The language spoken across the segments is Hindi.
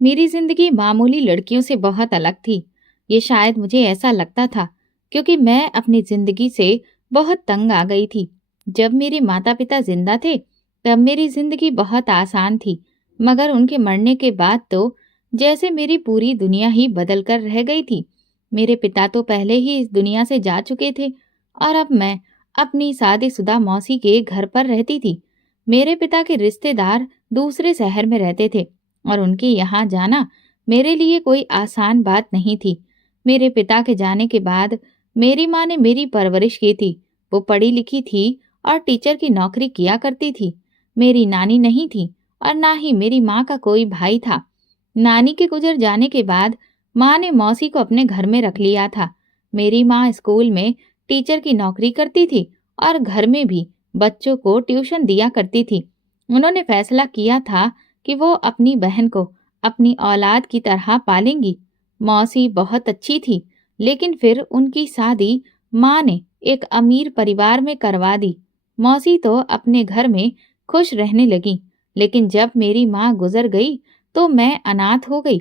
मेरी जिंदगी मामूली लड़कियों से बहुत अलग थी। ये शायद मुझे ऐसा लगता था क्योंकि मैं अपनी जिंदगी से बहुत तंग आ गई थी। जब मेरे माता पिता जिंदा थे तब मेरी जिंदगी बहुत आसान थी, मगर उनके मरने के बाद तो जैसे मेरी पूरी दुनिया ही बदल कर रह गई थी। मेरे पिता तो पहले ही इस दुनिया से जा चुके थे और अब मैं अपनी शादीशुदा मौसी के घर पर रहती थी। मेरे पिता के रिश्तेदार दूसरे शहर में रहते थे और उनके यहाँ जाना मेरे लिए कोई आसान बात नहीं थी। मेरे पिता के जाने के बाद मेरी माँ ने मेरी परवरिश की थी। वो पढ़ी लिखी थी और टीचर की नौकरी किया करती थी। मेरी नानी नहीं थी और ना ही मेरी माँ का कोई भाई था। नानी के गुजर जाने के बाद माँ ने मौसी को अपने घर में रख लिया था। मेरी माँ स्कूल में टीचर की नौकरी करती थी और घर में भी बच्चों को ट्यूशन दिया करती थी। उन्होंने फैसला किया था कि वो अपनी बहन को अपनी औलाद की तरह पालेंगी। मौसी बहुत अच्छी थी, लेकिन फिर उनकी शादी माँ ने एक अमीर परिवार में करवा दी। मौसी तो अपने घर में खुश रहने लगी, लेकिन जब मेरी माँ गुजर गई तो मैं अनाथ हो गई।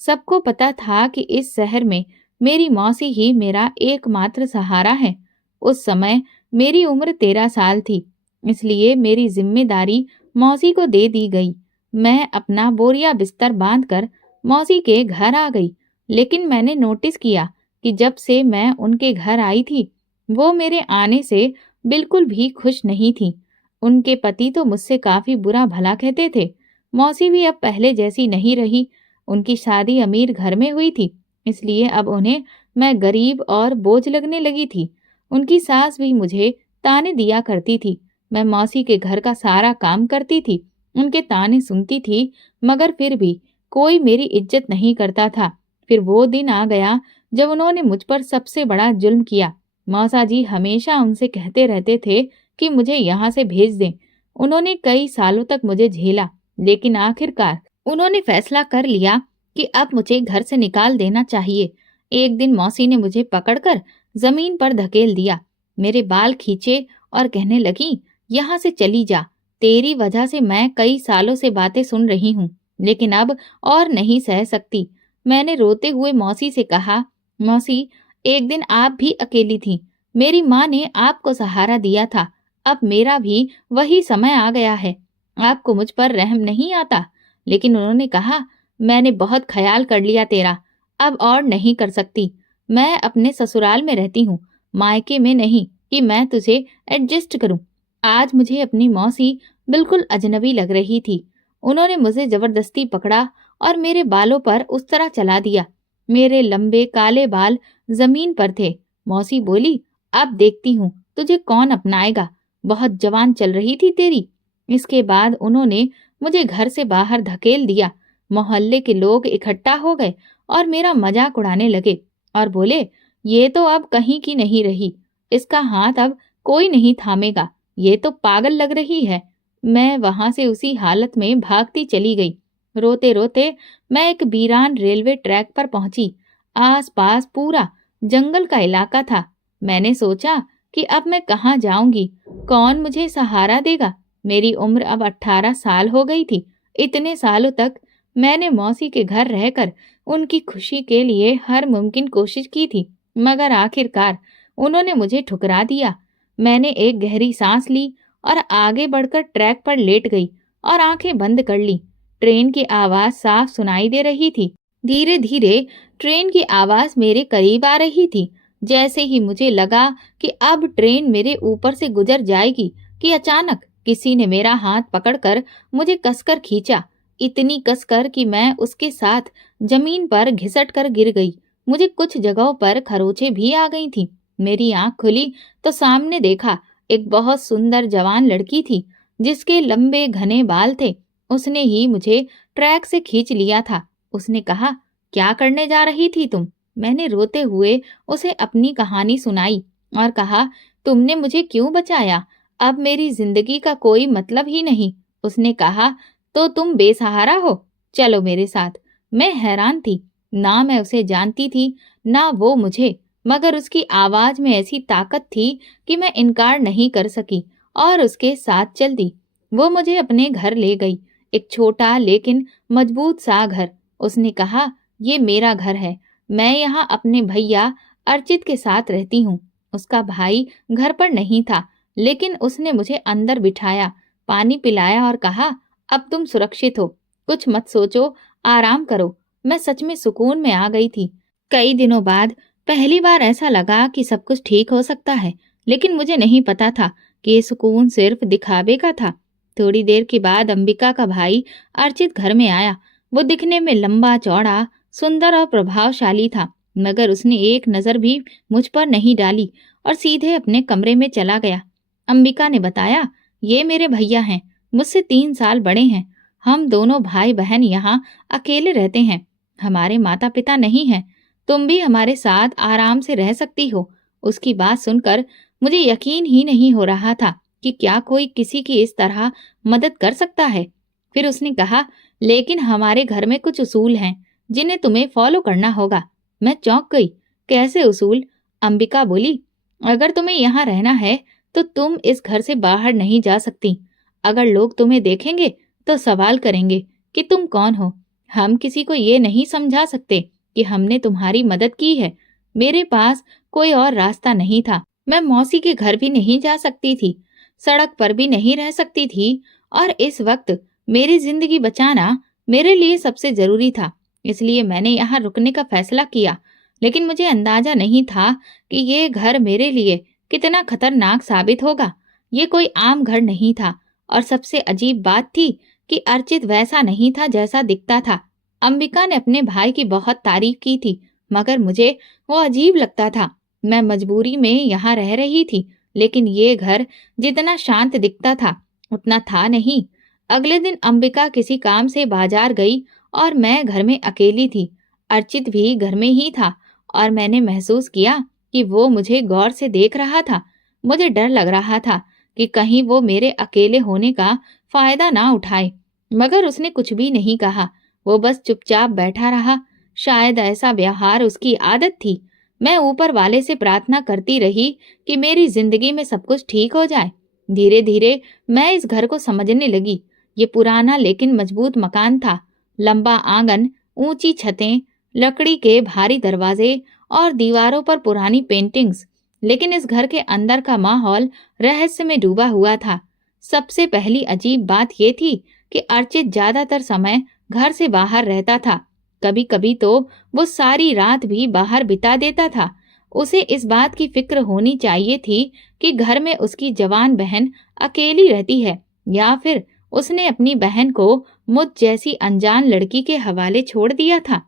सबको पता था कि इस शहर में मेरी मौसी ही मेरा एकमात्र सहारा है। उस समय मेरी उम्र 13 साल थी, इसलिए मेरी जिम्मेदारी मौसी को दे दी गई। मैं अपना बोरिया बिस्तर बांधकर मौसी के घर आ गई, लेकिन मैंने नोटिस किया कि जब से मैं उनके घर आई थी, वो मेरे आने से बिल्कुल भी खुश नहीं थी। उनके पति तो मुझसे काफी बुरा भला कहते थे। मौसी भी अब पहले जैसी नहीं रही। उनकी शादी अमीर घर में हुई थी, इसलिए अब उन्हें मैं गरीब और बोझ लगने लगी थी। उनकी सास भी मुझे ताने दिया करती थी। मैं मौसी के घर का सारा काम करती थी, उनके ताने सुनती थी, मगर फिर भी कोई मेरी इज्जत नहीं करता था। फिर वो दिन आ गया जब उन्होंने मुझ पर सबसे बड़ा जुल्म किया। मौसा जी हमेशा उनसे कहते रहते थे कि मुझे यहाँ से भेज दें। उन्होंने कई सालों तक मुझे झेला, लेकिन आखिरकार उन्होंने फैसला कर लिया कि अब मुझे घर से निकाल देना चाहिए। एक दिन मौसी ने मुझे पकड़कर जमीन पर धकेल दिया, मेरे बाल खींचे और कहने लगी, यहाँ से चली जा। तेरी वजह से मैं कई सालों से बातें सुन रही हूँ, लेकिन अब और नहीं सह सकती। मैंने रोते हुए मौसी से कहा, मौसी, एक दिन आप भी अकेली थी। मेरी माँ ने आपको सहारा दिया था। अब मेरा भी वही समय आ गया है। आपको मुझ पर रहम नहीं आता। लेकिन उन्होंने कहा, मैंने बहुत ख्याल कर लिया तेरा, अब और नहीं कर सकती। मैं अपने ससुराल में रहती हूँ, मायके में नहीं कि मैं तुझे एडजस्ट करूँ। आज मुझे अपनी मौसी बिल्कुल अजनबी लग रही थी। उन्होंने मुझे जबरदस्ती पकड़ा और मेरे बालों पर उस तरह चला दिया। मेरे लंबे काले बाल जमीन पर थे। मौसी बोली, अब देखती हूँ तुझे कौन अपनाएगा। बहुत जवान चल रही थी तेरी। इसके बाद उन्होंने मुझे घर से बाहर धकेल दिया। मोहल्ले के लोग इकट्ठा हो गए और मेरा मजाक उड़ाने लगे और बोले, ये तो अब कहीं की नहीं रही, इसका हाथ अब कोई नहीं थामेगा, ये तो पागल लग रही है। मैं वहां से उसी हालत में भागती चली गई। रोते रोते मैं एक वीरान रेलवे ट्रैक पर पहुंची। आसपास पूरा जंगल का इलाका था। मैंने सोचा कि अब मैं कहाँ जाऊंगी, कौन मुझे सहारा देगा। मेरी उम्र अब 18 साल हो गई थी। इतने सालों तक मैंने मौसी के घर रहकर उनकी खुशी के लिए हर मुमकिन कोशिश की थी, मगर आखिरकार उन्होंने मुझे ठुकरा दिया। मैंने एक गहरी सांस ली और आगे बढ़कर ट्रैक पर लेट गई और आंखें बंद कर ली। ट्रेन की आवाज साफ सुनाई दे रही थी। धीरे धीरे ट्रेन की आवाज मेरे करीब आ रही थी। जैसे ही मुझे लगा कि अब ट्रेन मेरे ऊपर से गुजर जाएगी कि अचानक किसी ने मेरा हाथ पकड़कर मुझे कसकर खींचा। इतनी कसकर कि मैं उसके साथ जमीन पर घिसट कर गिर गई। मुझे कुछ जगहों पर खरोंचें भी आ गई थी। मेरी आंख खुली तो सामने देखा, एक बहुत सुंदर जवान लड़की थी जिसके लंबे घने बाल थे। उसने ही मुझे ट्रैक से खींच लिया था। उसने कहा, क्या करने जा रही थी तुम? मैंने रोते हुए उसे अपनी कहानी सुनाई और कहा, तुमने मुझे क्यों बचाया? अब मेरी जिंदगी का कोई मतलब ही नहीं। उसने कहा, तो तुम बेसहारा हो, चलो मेरे साथ। मैं हैरान थी, ना मैं उसे जानती थी ना वो मुझे, मगर उसकी आवाज में ऐसी ताकत थी कि मैं इनकार नहीं कर सकी और उसके साथ चल दी। वो मुझे अपने घर ले गई, एक छोटा लेकिन मजबूत सा घर। उसने कहा, ये मेरा घर है, मैं यहाँ अपने भैया अर्चित के साथ रहती हूँ। उसका भाई घर पर नहीं था, लेकिन उसने मुझे अंदर बिठाया, पानी पिलाया और कहा, अब तुम सुरक्षित हो, कुछ मत सोचो, आराम करो। मैं सच में सुकून में आ गई थी। कई दिनों बाद पहली बार ऐसा लगा कि सब कुछ ठीक हो सकता है, लेकिन मुझे नहीं पता था कि ये सुकून सिर्फ दिखावे का था। थोड़ी देर के बाद अंबिका का भाई अर्चित घर में आया। वो दिखने में लंबा चौड़ा, सुंदर और प्रभावशाली था, मगर उसने एक नजर भी मुझ पर नहीं डाली और सीधे अपने कमरे में चला गया। अंबिका ने बताया, ये मेरे भैया हैं, मुझसे 3 साल बड़े हैं। हम दोनों भाई बहन यहाँ अकेले रहते हैं, हमारे माता पिता नहीं हैं। तुम भी हमारे साथ आराम से रह सकती हो। उसकी बात सुनकर मुझे यकीन ही नहीं हो रहा था कि क्या कोई किसी की इस तरह मदद कर सकता है। फिर उसने कहा, लेकिन हमारे घर में कुछ उसूल हैं जिन्हें तुम्हें फॉलो करना होगा। मैं चौंक गई। कैसे उसूल? अंबिका बोली, अगर तुम्हें यहाँ रहना है तो तुम इस घर से बाहर नहीं जा सकती। अगर लोग तुम्हें देखेंगे तो सवाल करेंगे कि तुम कौन हो। हम किसी को ये नहीं समझा सकते कि हमने तुम्हारी मदद की है। मेरे पास कोई और रास्ता नहीं था। मैं मौसी के घर भी नहीं जा सकती थी, सड़क पर भी नहीं रह सकती थी, और इस वक्त मेरी जिंदगी बचाना मेरे लिए सबसे जरूरी था। इसलिए मैंने यहाँ रुकने का फैसला किया। लेकिन मुझे अंदाजा नहीं था कि ये घर मेरे लिए कितना खतरनाक साबित होगा। ये कोई आम घर नहीं था, और सबसे अजीब बात थी कि अर्चित वैसा नहीं था जैसा दिखता था। अंबिका ने अपने भाई की बहुत तारीफ की थी, मगर मुझे वो अजीब लगता था। मैं मजबूरी में यहाँ रह रही थी, लेकिन ये घर जितना शांत दिखता था उतना था नहीं। अगले दिन अंबिका किसी काम से बाजार गई और मैं घर में अकेली थी। अर्चित भी घर में ही था और मैंने महसूस किया कि वो मुझे गौर से देख रहा था। मुझे डर लग रहा था कि कहीं वो मेरे अकेले होने का फायदा ना उठाए, मगर उसने कुछ भी नहीं कहा। वो बस चुपचाप बैठा रहा। शायद ऐसा व्यवहार उसकी आदत थी। मैं ऊपर वाले से प्रार्थना करती रही कि मेरी जिंदगी में सब कुछ ठीक हो जाए। धीरे धीरे मैं इस घर को समझने लगी। ये पुराना लेकिन मजबूत मकान था। लंबा आंगन, ऊंची छतें, लकड़ी के भारी दरवाजे और दीवारों पर पुरानी पेंटिंग्स। लेकिन इस घर के अंदर का माहौल रहस्य में डूबा हुआ था। सबसे पहली अजीब बात ये थी कि अर्चित ज्यादातर समय घर से बाहर रहता था। कभी कभी तो वो सारी रात भी बाहर बिता देता था। उसे इस बात की फिक्र होनी चाहिए थी कि घर में उसकी जवान बहन अकेली रहती है, या फिर उसने अपनी बहन को मुझ जैसी अनजान लड़की के हवाले छोड़ दिया था।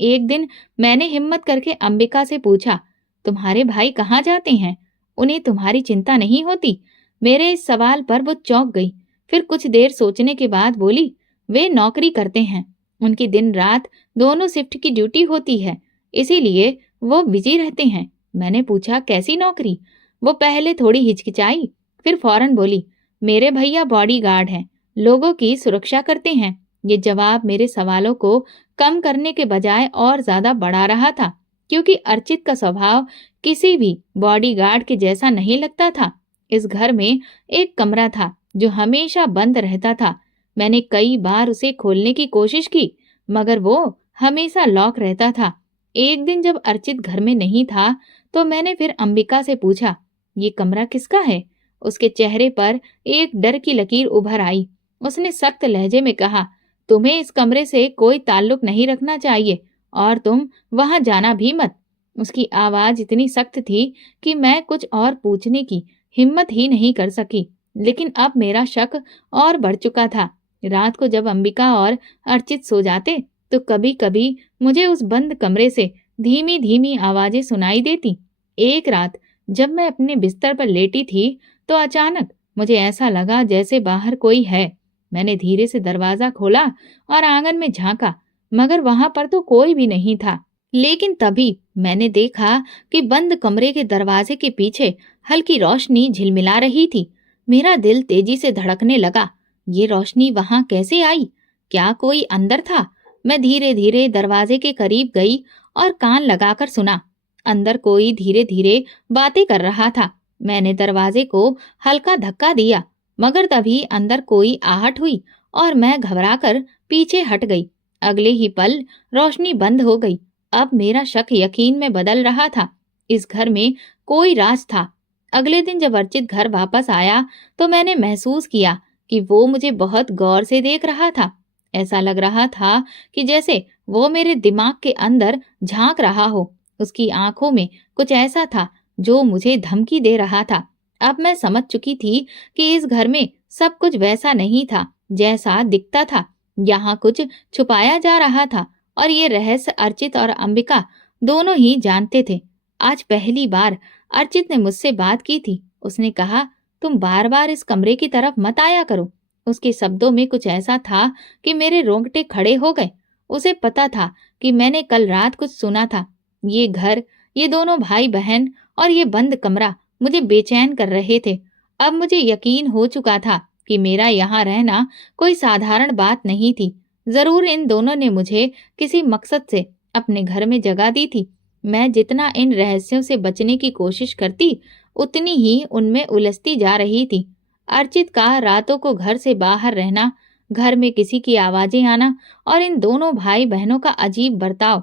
एक दिन मैंने हिम्मत करके अंबिका से पूछा, तुम्हारे भाई कहाँ जाते हैं? उन्हें तुम्हारी चिंता नहीं होती? मेरे इस सवाल पर वो चौंक गई। फिर कुछ देर सोचने के बाद बोली, वे नौकरी करते हैं। उनकी दिन रात दोनों शिफ्ट की ड्यूटी होती है, इसीलिए वो बिजी रहते हैं। मैंने पूछा, कैसी नौकरी? वो पहले थोड़ी हिचकिचाई, फिर फौरन बोली, मेरे भैया बॉडीगार्ड हैं, लोगों की सुरक्षा करते हैं। ये जवाब मेरे सवालों को कम करने के बजाय और ज्यादा बढ़ा रहा था, क्योंकि अर्चित का स्वभाव किसी भी बॉडीगार्ड के जैसा नहीं लगता था। इस घर में एक कमरा था जो हमेशा बंद रहता था। मैंने कई बार उसे खोलने की कोशिश की, मगर वो हमेशा लॉक रहता था। एक दिन जब अर्चित घर में नहीं था तो मैंने फिर अंबिका से पूछा, ये कमरा किसका है? उसके चेहरे पर एक डर की लकीर उभर आई। उसने सख्त लहजे में कहा, तुम्हें इस कमरे से कोई ताल्लुक नहीं रखना चाहिए और तुम वहां जाना भी मत। उसकी आवाज इतनी सख्त थी कि मैं कुछ और पूछने की हिम्मत ही नहीं कर सकी। लेकिन अब मेरा शक और बढ़ चुका था। रात को जब अंबिका और अर्चित सो जाते तो कभी कभी मुझे उस बंद कमरे से धीमी धीमी आवाजें सुनाई देती। एक रात जब मैं अपने बिस्तर पर लेटी थी तो अचानक मुझे ऐसा लगा जैसे बाहर कोई है। मैंने धीरे से दरवाजा खोला और आंगन में झांका, मगर वहां पर तो कोई भी नहीं था। लेकिन तभी मैंने देखा कि बंद कमरे के दरवाजे के पीछे हल्की रोशनी झिलमिला रही थी। मेरा दिल तेजी से धड़कने लगा। ये रोशनी वहां कैसे आई? क्या कोई अंदर था? मैं धीरे धीरे दरवाजे के करीब गई और कान लगाकर सुना। अंदर कोई धीरे धीरे बातें कर रहा था। मैंने दरवाजे को हल्का धक्का दिया, मगर तभी अंदर कोई आहट हुई और मैं घबराकर पीछे हट गई। अगले ही पल रोशनी बंद हो गई। अब मेरा शक यकीन में बदल रहा था। इस घर में कोई राज था। अगले दिन जब अर्चित घर वापस आया तो मैंने महसूस किया कि वो मुझे बहुत गौर से देख रहा था। ऐसा लग रहा था कि जैसे वो मेरे दिमाग के अंदर झांक रहा हो। उसकी आंखों में कुछ ऐसा था जो मुझे धमकी दे रहा था। अब मैं समझ चुकी थी कि इस घर में सब कुछ वैसा नहीं था जैसा दिखता था। यहाँ कुछ छुपाया जा रहा था और ये रहस्य अर्चित और अंबिका दोनों ही जानते थे। आज पहली बार अर्चित ने मुझसे बात की थी। उसने कहा, तुम बार बार इस कमरे की तरफ मत आया करो। उसके शब्दों में कुछ ऐसा था कि मेरे रोंगटे खड़े हो गए। उसे पता था कि मैंने कल रात कुछ सुना था। ये घर, ये दोनों भाई बहन और ये बंद कमरा मुझे बेचैन कर रहे थे। अब मुझे यकीन हो चुका था कि मेरा यहाँ रहना कोई साधारण बात नहीं थी। जरूर इन दोनों ने मुझे किसी मकसद से अपने घर में जगह दी थी। मैं जितना इन रहस्यों से बचने की कोशिश करती, उतनी ही उनमें उलझती जा रही थी। अर्चित का रातों को घर से बाहर रहना, घर में किसी की आवाजें आना और इन दोनों भाई बहनों का अजीब बर्ताव,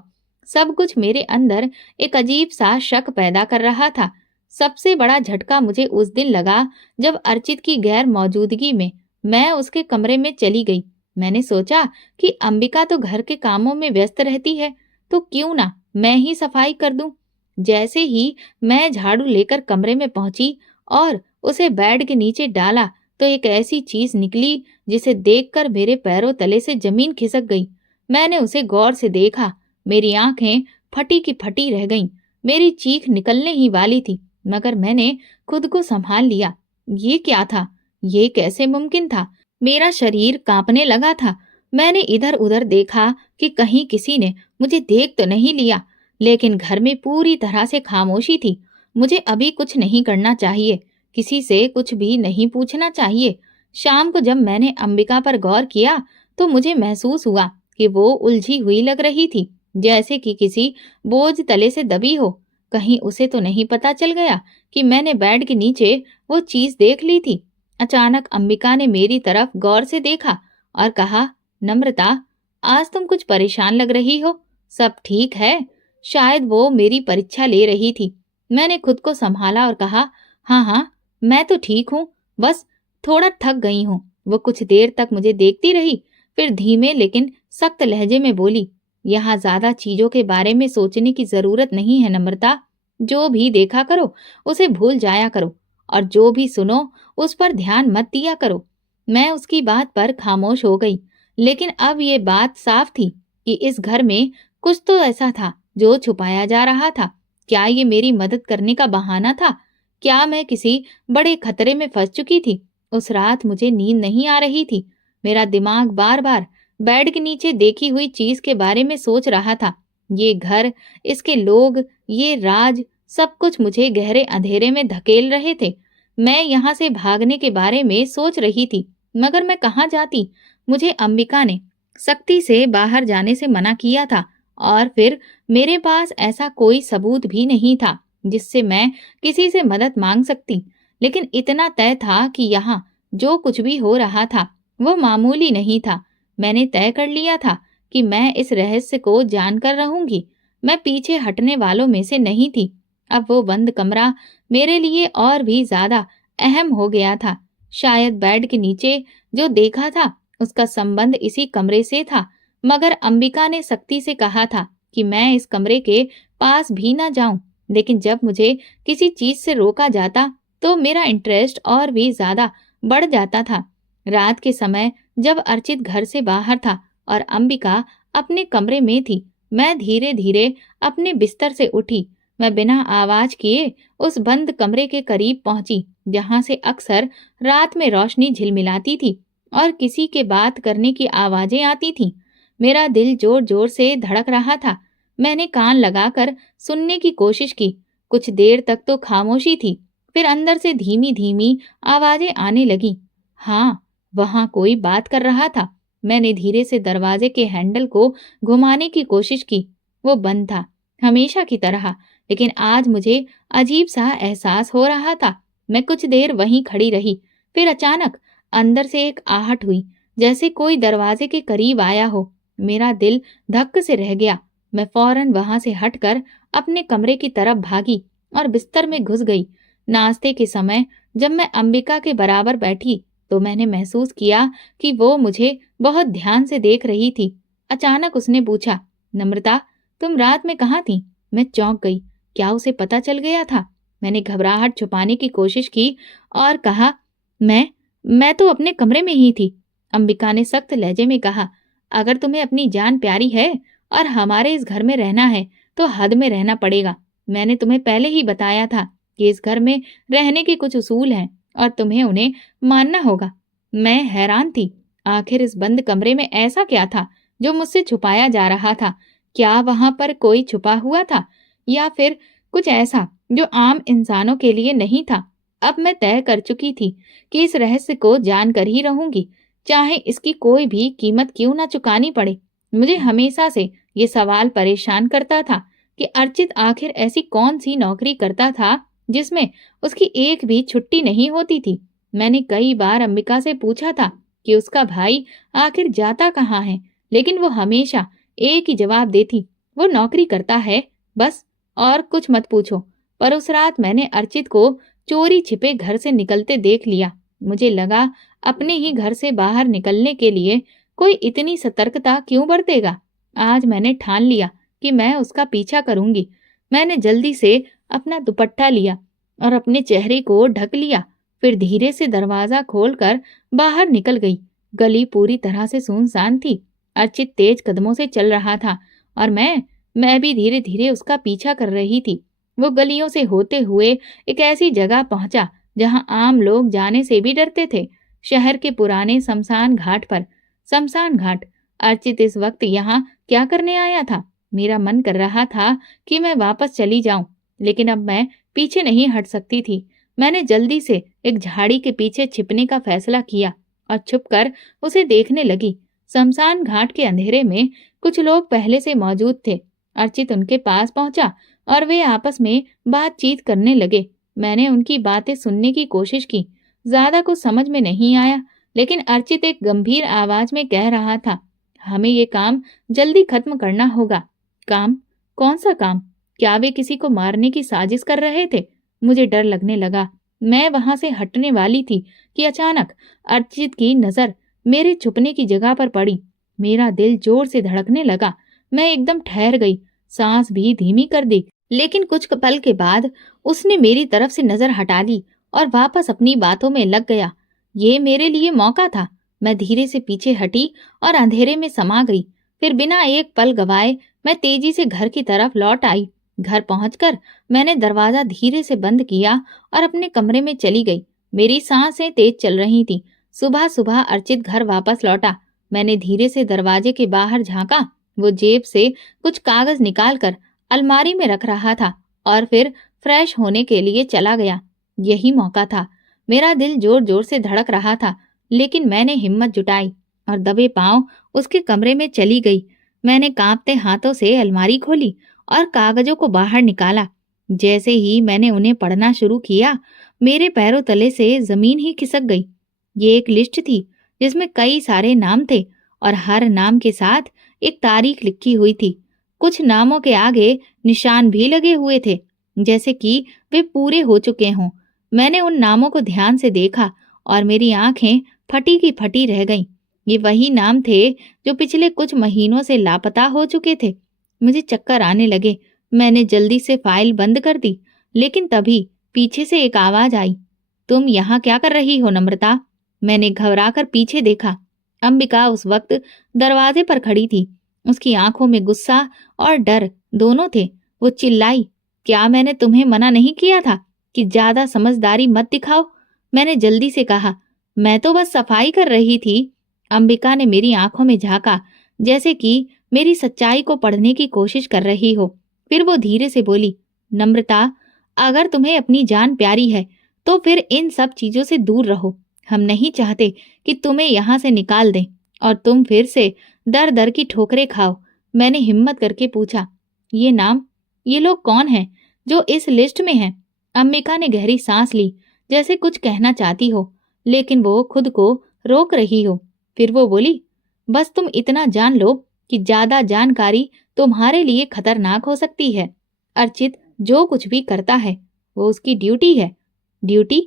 सब कुछ मेरे अंदर एक अजीब सा शक पैदा कर रहा था। सबसे बड़ा झटका मुझे उस दिन लगा जब अर्चित की गैर मौजूदगी में मैं उसके कमरे में चली गई। मैंने सोचा कि अंबिका तो घर के कामों में व्यस्त रहती है, तो क्यों ना मैं ही सफाई कर दूं। जैसे ही मैं झाड़ू लेकर कमरे में पहुंची और उसे बेड के नीचे डाला तो एक ऐसी चीज निकली जिसे देखकर मेरे पैरों तले से जमीन खिसक गई। मैंने उसे गौर से देखा। मेरी आंखें फटी की फटी रह गईं। मेरी चीख निकलने ही वाली थी, मगर मैंने खुद को संभाल लिया। ये क्या था? ये कैसे मुमकिन था? मेरा शरीर कांपने लगा था। मैंने इधर उधर देखा कि कहीं किसी ने मुझे देख तो नहीं लिया, लेकिन घर में पूरी तरह से खामोशी थी। मुझे अभी कुछ नहीं करना चाहिए, किसी से कुछ भी नहीं पूछना चाहिए। शाम को जब मैंने अंबिका पर गौर किया तो मुझे महसूस हुआ कि वो उलझी हुई लग रही थी, जैसे कि किसी बोझ तले से दबी हो। कहीं उसे तो नहीं पता चल गया कि मैंने बेड के नीचे वो चीज देख ली थी। अचानक अंबिका ने मेरी तरफ गौर से देखा और कहा, नम्रता, आज तुम कुछ परेशान लग रही हो। सब ठीक है? शायद वो मेरी परीक्षा ले रही थी। मैंने खुद को संभाला और कहा, हाँ हाँ, मैं तो ठीक हूँ, बस थोड़ा थक गई हूँ। वो कुछ देर तक मुझे देखती रही, फिर धीमे लेकिन सख्त लहजे में बोली, यहाँ ज्यादा चीजों के बारे में सोचने की जरूरत नहीं है नम्रता। जो भी देखा करो उसे भूल जाया करो और जो भी सुनो उस पर ध्यान मत दिया करो। मैं उसकी बात पर खामोश हो गई, लेकिन अब ये बात साफ थी कि इस घर में कुछ तो ऐसा था जो छुपाया जा रहा था। क्या ये मेरी मदद करने का बहाना था? क्या मैं किसी बड़े खतरे में फंस चुकी थी? उस रात मुझे नींद नहीं आ रही थी। मेरा दिमाग बार बार बेड के नीचे देखी हुई चीज के बारे में सोच रहा था। ये घर, इसके लोग, ये राज, सब कुछ मुझे गहरे अंधेरे में धकेल रहे थे। मैं यहाँ से भागने के बारे में सोच रही थी, मगर मैं कहाँ जाती? मुझे अंबिका ने सख्ती से बाहर जाने से मना किया था और फिर मेरे पास ऐसा कोई सबूत भी नहीं था जिससे मैं किसी से मदद मांग सकती। लेकिन इतना तय था कि यहाँ जो कुछ भी हो रहा था वो मामूली नहीं था। मैंने तय कर लिया था कि मैं इस रहस्य को जानकर रहूंगी। मैं पीछे हटने वालों में से नहीं थी। अब वो बंद कमरा मेरे लिए और भी ज्यादा अहम हो गया था। शायद बेड के नीचे जो देखा था उसका संबंध इसी कमरे से था, मगर अंबिका ने सख्ती से कहा था कि मैं इस कमरे के पास भी ना जाऊं। लेकिन जब मुझे किसी चीज से रोका जाता तो मेरा इंटरेस्ट और भी ज्यादा बढ़ जाता था। रात के समय जब अर्चित घर से बाहर था और अंबिका अपने कमरे में थी, मैं धीरे धीरे अपने बिस्तर से उठी। मैं बिना आवाज किए उस बंद कमरे के करीब पहुंची, जहां से अक्सर रात में रोशनी झिलमिलाती थी और किसी के बात करने की आवाजें आती थीं। मेरा दिल जोर जोर से धड़क रहा था। मैंने कान लगाकर सुनने की कोशिश की। कुछ देर तक तो खामोशी थी, फिर अंदर से धीमी धीमी आवाजें आने लगी। हाँ, वहां कोई बात कर रहा था। मैंने धीरे से दरवाजे के हैंडल को घुमाने की कोशिश की। वो बंद था, हमेशा की तरह, लेकिन आज मुझे अजीब सा एहसास हो रहा था। मैं कुछ देर वहीं खड़ी रही, फिर अचानक अंदर से एक आहट हुई, जैसे कोई दरवाजे के करीब आया हो। मेरा दिल धक्क से रह गया। मैं फौरन वहां से हटकर अपने कमरे की तरफ भागी और बिस्तर में घुस गई। नाश्ते के समय जब मैं अंबिका के बराबर बैठी तो मैंने महसूस किया कि वो मुझे बहुत ध्यान से देख रही थी। अचानक उसने पूछा, नम्रता, तुम रात में कहाँ थी? मैं चौंक गई। क्या उसे पता चल गया था? मैंने घबराहट छुपाने की कोशिश की और कहा, मैं तो अपने कमरे में ही थी। अंबिका ने सख्त लहजे में कहा, अगर तुम्हें अपनी जान प्यारी है और हमारे इस घर में रहना है तो हद में रहना पड़ेगा। मैंने तुम्हें पहले ही बताया था कि इस घर में रहने के कुछ उसूल हैं और तुम्हें उन्हें मानना होगा। मैं हैरान थी। आखिर इस बंद कमरे में ऐसा क्या था जो मुझसे छुपाया जा रहा था? क्या वहां पर कोई छुपा हुआ था या फिर कुछ ऐसा जो आम इंसानों के लिए नहीं था? अब मैं तय कर चुकी थी कि इस रहस्य को जानकर ही रहूंगी, चाहे इसकी कोई भी कीमत क्यों ना चुकानी पड़े। मुझे हमेशा से ये सवाल परेशान करता था कि अर्चित आखिर ऐसी कौन सी नौकरी करता था जिसमें उसकी एक भी छुट्टी नहीं होती थी। मैंने कई बार अंबिका से पूछा था कि उसका भाई आखिर जाता कहाँ है, लेकिन वो हमेशा एक ही जवाब देती, वो नौकरी करता है बस, और कुछ मत पूछो। पर उस रात मैंने अर्चित को चोरी छिपे घर से निकलते देख लिया। मुझे लगा, अपने ही घर से बाहर निकलने के लिए कोई इतनी सतर्कता क्यों बरतेगा। आज मैंने ठान लिया कि मैं उसका पीछा करूंगी। मैंने जल्दी से अपना दुपट्टा लिया और अपने चेहरे को ढक लिया, फिर धीरे से दरवाजा खोलकर बाहर निकल गई। गली पूरी तरह से सुनसान थी। अर्चित तेज कदमों से चल रहा था और मैं भी धीरे धीरे उसका पीछा कर रही थी। वो गलियों से होते हुए एक ऐसी जगह पहुंचा जहां आम लोग जाने से भी डरते थे, शहर के पुराने शमशान घाट पर। शमशान घाट। अर्चित इस वक्त यहाँ क्या करने आया था? मेरा मन कर रहा था कि मैं वापस चली जाऊं, लेकिन अब मैं पीछे नहीं हट सकती थी। मैंने जल्दी से एक झाड़ी के पीछे छिपने का फैसला किया और छुपकर उसे देखने लगी। शमशान घाट के अंधेरे में कुछ लोग पहले से मौजूद थे। अर्चित उनके पास पहुंचा और वे आपस में बातचीत करने लगे। मैंने उनकी बातें सुनने की कोशिश की। ज्यादा कुछ समझ में नहीं आया, लेकिन अर्चित एक गंभीर आवाज में कह रहा था, हमें ये काम जल्दी खत्म करना होगा। काम? कौन सा काम? क्या वे किसी को मारने की साजिश कर रहे थे? मुझे डर लगने लगा। मैं वहां से हटने वाली थी कि अचानक अर्चित की नजर मेरे छुपने की जगह पर पड़ी। मेरा दिल जोर से धड़कने लगा। मैं एकदम ठहर गई, सांस भी धीमी कर दी। लेकिन कुछ पल के बाद उसने मेरी तरफ से नजर हटा ली और वापस अपनी बातों में लग गया। ये मेरे लिए मौका था। मैं धीरे से पीछे हटी और अंधेरे में समा गई। फिर बिना एक पल गवाए मैं तेजी से घर की तरफ लौट आई। घर पहुंचकर मैंने दरवाजा धीरे से बंद किया और अपने कमरे में चली गई। मेरी सांसें तेज चल रही थी। सुबह सुबह अर्चित घर वापस लौटा। मैंने धीरे से दरवाजे के बाहर झांका। वो जेब से कुछ कागज निकालकर अलमारी में रख रहा था और फिर फ्रेश होने के लिए चला गया। यही मौका था। मेरा दिल जोर जोर से धड़क रहा था, लेकिन मैंने हिम्मत जुटाई और दबे पांव उसके कमरे में चली गई। मैंने कांपते हाथों से अलमारी खोली और कागजों को बाहर निकाला। जैसे ही मैंने उन्हें पढ़ना शुरू किया, मेरे पैरों तले से जमीन ही खिसक गई। ये एक लिस्ट थी जिसमें कई सारे नाम थे और हर नाम के साथ एक तारीख लिखी हुई थी। कुछ नामों के आगे निशान भी लगे हुए थे, जैसे कि वे पूरे हो चुके हों। मैंने उन नामों को ध्यान से देखा और मेरी आंखें फटी की फटी रह गईं। ये वही नाम थे जो पिछले कुछ महीनों से लापता हो चुके थे। मुझे चक्कर आने लगे। मैंने जल्दी से फाइल बंद कर दी, लेकिन तभी पीछे से एक आवाज आई, तुम यहाँ क्या कर रही हो नम्रता? मैंने घबराकर पीछे देखा। अंबिका उस वक्त दरवाजे पर खड़ी थी। उसकी आंखों में गुस्सा और डर दोनों थे। वो चिल्लाई, क्या मैंने तुम्हें मना नहीं किया था कि ज्यादा समझदारी मत दिखाओ? मैंने जल्दी से कहा, मैं तो बस सफाई कर रही थी। अंबिका ने मेरी आंखों में झांका, जैसे कि मेरी सच्चाई को पढ़ने की कोशिश कर रही हो। फिर वो धीरे से बोली, नम्रता, अगर तुम्हें अपनी जान प्यारी है तो फिर इन सब चीजों से दूर रहो। हम नहीं चाहते कि तुम्हें यहाँ से निकाल दें और तुम फिर से दर दर की ठोकरें खाओ। मैंने हिम्मत करके पूछा, ये नाम, ये लोग कौन हैं जो इस लिस्ट में हैं? अंबिका ने गहरी सांस ली, जैसे कुछ कहना चाहती हो, लेकिन वो खुद को रोक रही हो। फिर वो बोली, बस तुम इतना जान लो कि ज्यादा जानकारी तुम्हारे लिए खतरनाक हो सकती है। अर्चित जो कुछ भी करता है वो उसकी ड्यूटी है। ड्यूटी?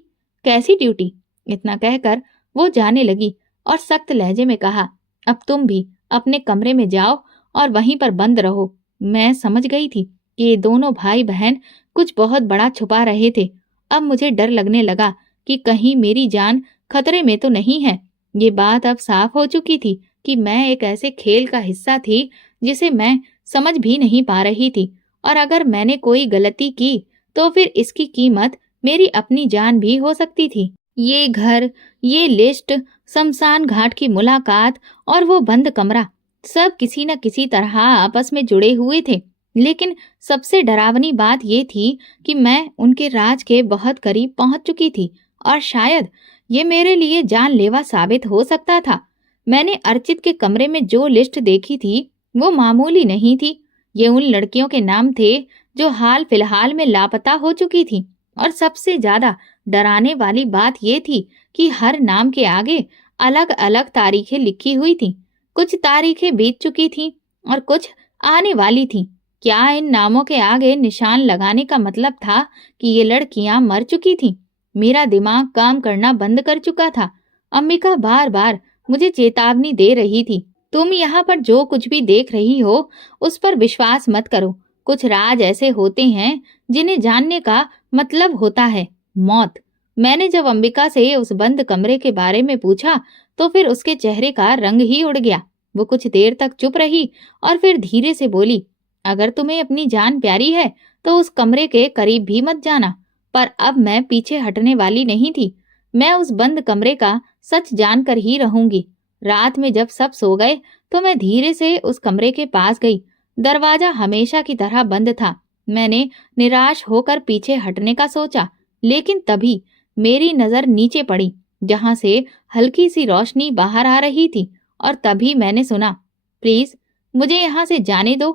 कैसी ड्यूटी? इतना कहकर वो जाने लगी और सख्त लहजे में कहा, अब तुम भी अपने कमरे में जाओ और वहीं पर बंद रहो। मैं समझ गई थी कि ये दोनों भाई बहन कुछ बहुत बड़ा छुपा रहे थे। अब मुझे डर लगने लगा कि कहीं मेरी जान खतरे में तो नहीं है। ये बात अब साफ हो चुकी थी कि मैं एक ऐसे खेल का हिस्सा थी जिसे मैं समझ भी नहीं पा रही थी, और अगर मैंने कोई गलती की तो फिर इसकी कीमत मेरी अपनी जान भी हो सकती थी। ये घर, ये लिस्ट, शमशान घाट की मुलाकात और वो बंद कमरा, सब किसी न किसी तरह आपस में जुड़े हुए थे। लेकिन सबसे डरावनी बात ये थी कि मैं उनके राज के बहुत करीब पहुंच चुकी थी, और शायद ये मेरे लिए जानलेवा साबित हो सकता था। मैंने अर्चित के कमरे में जो लिस्ट देखी थी वो मामूली नहीं थी। ये उन लड़कियों के नाम थे जो हाल फिलहाल में लापता हो चुकी थी, और सबसे ज्यादा डराने वाली बात ये थी कि हर नाम के आगे अलग अलग तारीखें लिखी हुई थी। कुछ तारीखें बीत चुकी थी और कुछ आने वाली थी। क्या इन नामों के आगे निशान लगाने का मतलब था कि ये लड़कियां मर चुकी थीं? मेरा दिमाग काम करना बंद कर चुका था। अम्बिका बार बार मुझे चेतावनी दे रही थी, तुम यहाँ पर जो कुछ भी देख रही हो उस पर विश्वास मत करो। कुछ राज ऐसे होते हैं जिन्हें जानने का मतलब होता है मौत। मैंने जब अंबिका से उस बंद कमरे के बारे में पूछा तो फिर उसके चेहरे का रंग ही उड़ गया। वो कुछ देर तक चुप रही और फिर धीरे से बोली, अगर तुम्हें अपनी जान प्यारी है तो उस कमरे के करीब भी मत जाना। पर अब मैं पीछे हटने वाली नहीं थी। मैं उस बंद कमरे का सच जानकर ही रहूंगी। रात में जब सब सो गए तो मैं धीरे से उस कमरे के पास गई। दरवाजा हमेशा की तरह बंद था। मैंने निराश होकर पीछे हटने का सोचा, लेकिन तभी मेरी नजर नीचे पड़ी जहां से हल्की सी रोशनी बाहर आ रही थी, और तभी मैंने सुना, प्लीज मुझे यहाँ से जाने दो,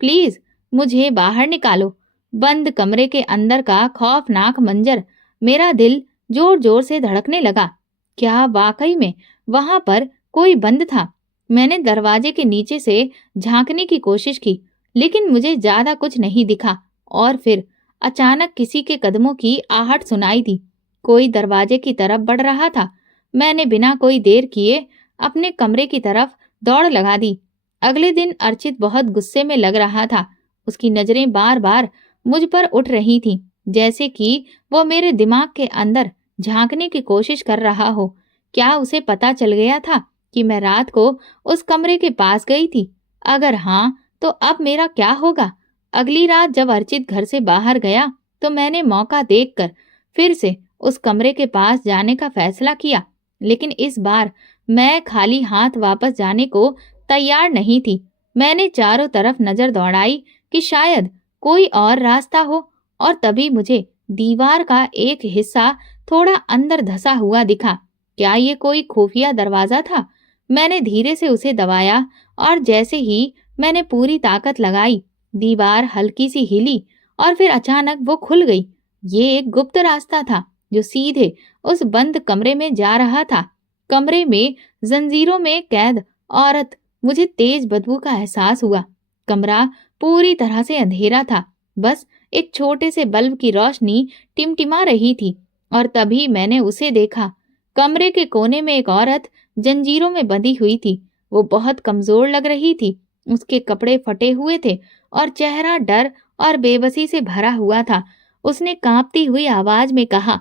प्लीज मुझे बाहर निकालो। बंद कमरे के अंदर का खौफनाक मंजर, मेरा दिल जोर जोर से धड़कने लगा। क्या वाकई में वहां पर कोई बंद था? मैंने दरवाजे के नीचे से झांकने की कोशिश की, लेकिन मुझे ज्यादा कुछ नहीं दिखा। और फिर अचानक किसी के कदमों की आहट सुनाई दी। कोई दरवाजे की तरफ बढ़ रहा था। मैंने बिना कोई देर किए अपने कमरे की तरफ दौड़ लगा दी। अगले दिन अर्चित बहुत गुस्से में लग रहा था। उसकी नजरें बार बार मुझ पर उठ रही थीं, जैसे कि वो मेरे दिमाग के अंदर झांकने की कोशिश कर रहा हो। क्या उसे पता चल गया था कि मैं रात को उस कमरे के पास गई थी? अगर हाँ, तो अब मेरा क्या होगा? अगली रात जब अर्चित घर से बाहर गया तो मैंने मौका देखकर फिर से उस कमरे के पास जाने का फैसला किया, लेकिन इस बार मैं खाली हाथ वापस जाने को तैयार नहीं थी। मैंने चारों तरफ नजर दौड़ाई कि शायद कोई और रास्ता हो, और तभी मुझे दीवार का एक हिस्सा थोड़ा अंदर धंसा हुआ दिखा। क्या ये कोई खुफिया दरवाजा था? मैंने धीरे से उसे दबाया, और जैसे ही मैंने पूरी ताकत लगाई, दीवार हल्की सी हिली और फिर अचानक वो खुल गई। ये एक गुप्त रास्ता था जो सीधे उस बंद कमरे में जा रहा था। कमरे में जंजीरों में कैद औरत। मुझे तेज बदबू का एहसास हुआ। कमरा पूरी तरह से अंधेरा था, बस एक छोटे से बल्ब की रोशनी टिमटिमा रही थी, और तभी मैंने उसे देखा। कमरे के कोने में एक औरत जंजीरों में बंधी हुई थी। वो बहुत कमजोर लग रही थी। उसके कपड़े फटे हुए थे और चेहरा डर और बेबसी से भरा हुआ था। उसने कांपती हुई आवाज में कहा,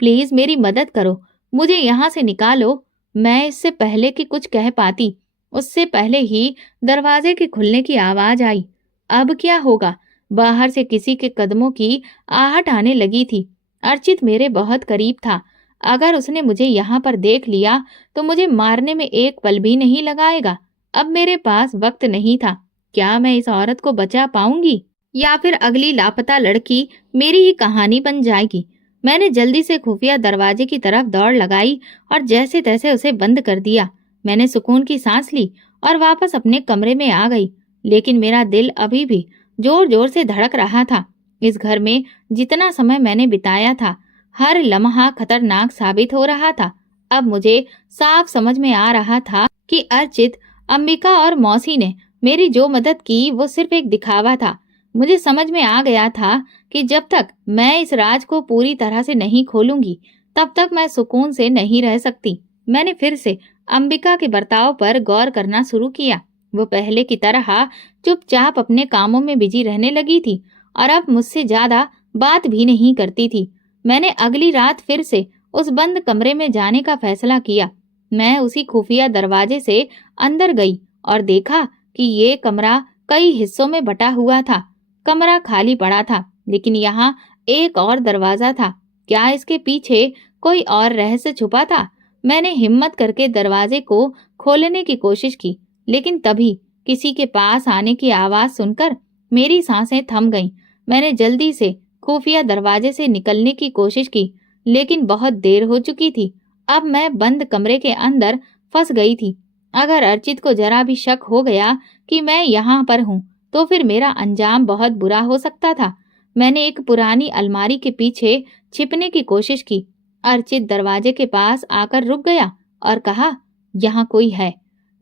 प्लीज मेरी मदद करो, मुझे यहाँ से निकालो। मैं इससे पहले कि कुछ कह पाती, उससे पहले ही दरवाजे के खुलने की आवाज आई। अब क्या होगा? बाहर से किसी के कदमों की आहट आने लगी थी। अर्चित मेरे बहुत करीब था। अगर उसने मुझे यहाँ पर देख लिया तो मुझे मारने में एक पल भी नहीं लगाएगा। अब मेरे पास वक्त नहीं था। क्या मैं इस औरत को बचा पाऊंगी, या फिर अगली लापता लड़की मेरी ही कहानी बन जाएगी? मैंने जल्दी से खुफिया दरवाजे की तरफ दौड़ लगाई और जैसे तैसे उसे बंद कर दिया। मैंने सुकून की सांस ली और वापस अपने कमरे में आ गई, लेकिन मेरा दिल अभी भी जोर जोर से धड़क रहा था। इस घर में जितना समय मैंने बिताया था, हर लम्हा खतरनाक साबित हो रहा था। अब मुझे साफ समझ में आ रहा था कि अर्चित, अंबिका और मौसी ने मेरी जो मदद की वो सिर्फ एक दिखावा था। मुझे समझ में आ गया था कि जब तक मैं इस राज को पूरी तरह से नहीं खोलूंगी, तब तक मैं सुकून से नहीं रह सकती। मैंने फिर से अंबिका के बर्ताव पर गौर करना शुरू किया। वो पहले की तरह चुपचाप अपने कामों में बिजी रहने लगी थी और अब मुझसे ज्यादा बात भी नहीं करती थी। मैंने अगली रात फिर से उस बंद कमरे में जाने का फैसला किया। मैं उसी खुफिया दरवाजे से अंदर गई और देखा कि ये कमरा कई हिस्सों में बटा हुआ था। कमरा खाली पड़ा था, लेकिन यहाँ एक और दरवाजा था। क्या इसके पीछे कोई और रहस्य छुपा था? मैंने हिम्मत करके दरवाजे को खोलने की कोशिश की, लेकिन तभी किसी के पास आने की आवाज सुनकर मेरी सांसें थम गईं। मैंने जल्दी से खुफिया दरवाजे से निकलने की कोशिश की, लेकिन बहुत देर हो चुकी थी। अब मैं बंद कमरे के अंदर फंस गई थी। अगर अर्चित को जरा भी शक हो गया कि मैं यहाँ पर हूँ, तो फिर मेरा अंजाम बहुत बुरा हो सकता था। मैंने एक पुरानी अलमारी के पीछे छिपने की कोशिश की। अर्चित दरवाजे के पास आकर रुक गया और कहा, यहाँ कोई है।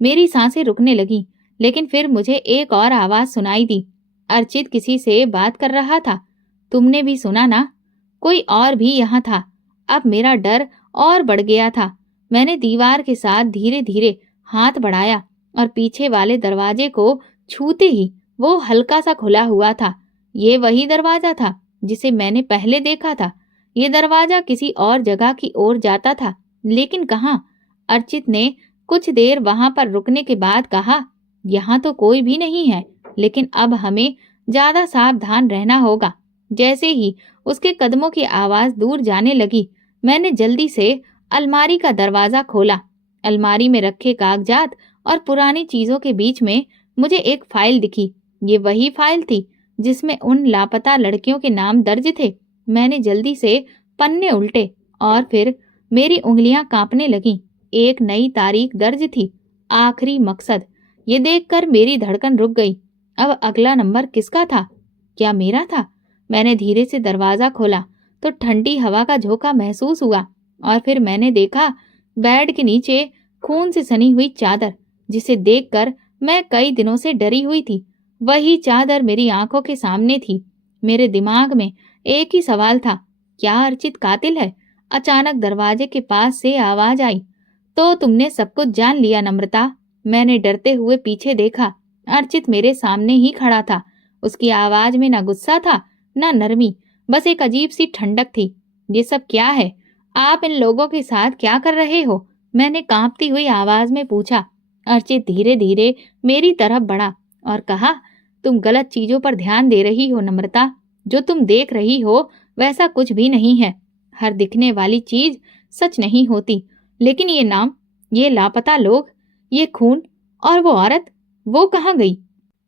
मेरी सांसें रुकने लगी, लेकिन फिर मुझे एक और आवाज सुनाई दी। अर्चित किसी से बात कर रहा था। तुमने भी सुना ना? कोई और भी यहाँ था। अब मेरा डर और बढ़ गया था। मैंने दीवार के साथ धीरे धीरे हाथ बढ़ाया और पीछे वाले दरवाजे को छूते ही वो हल्का सा खुला हुआ था। ये वही दरवाजा था जिसे मैंने पहले देखा था। ये दरवाजा किसी और जगह की ओर जाता था, लेकिन कहाँ? अर्चित ने कुछ देर वहां पर रुकने के बाद कहा, यहाँ तो कोई भी नहीं है, लेकिन अब हमें ज्यादा सावधान रहना होगा। जैसे ही उसके कदमों की आवाज दूर जाने लगी, मैंने जल्दी से अलमारी का दरवाजा खोला। अलमारी में रखे कागजात और पुरानी चीजों के बीच में मुझे एक फाइल दिखी। ये वही फाइल थी जिसमें उन लापता लड़कियों के नाम दर्ज थे। मैंने जल्दी से पन्ने उल्टे और फिर मेरी उंगलियां कांपने लगीं। एक नई तारीख दर्ज थी, आखिरी मकसद। ये देखकर मेरी धड़कन रुक गई। अब अगला नंबर किसका था? क्या मेरा था? मैंने धीरे से दरवाजा खोला तो ठंडी हवा का झोंका महसूस हुआ और फिर मैंने देखा बेड के नीचे खून से सनी हुई चादर, जिसे देखकर मैं कई दिनों से डरी हुई थी। वही चादर मेरी आंखों के सामने थी। मेरे दिमाग में एक ही सवाल था, क्या अर्चित कातिल है? अचानक दरवाजे के पास से आवाज आई, तो तुमने सब कुछ जान लिया नम्रता? मैंने डरते हुए पीछे देखा। अर्चित मेरे सामने ही खड़ा था। उसकी आवाज में ना गुस्सा था, ना नरमी, बस एक अजीब सी ठंडक थी। ये सब क्या है? आप इन लोगों के साथ क्या कर रहे हो? मैंने कांपती हुई आवाज में पूछा। अर्चित धीरे धीरे मेरी तरफ बढ़ा और कहा, तुम गलत चीजों पर ध्यान दे रही हो नम्रता। जो तुम देख रही हो वैसा कुछ भी नहीं है। हर दिखने वाली चीज सच नहीं होती। लेकिन ये नाम, ये लापता लोग, ये खून और वो औरत, वो कहाँ गई?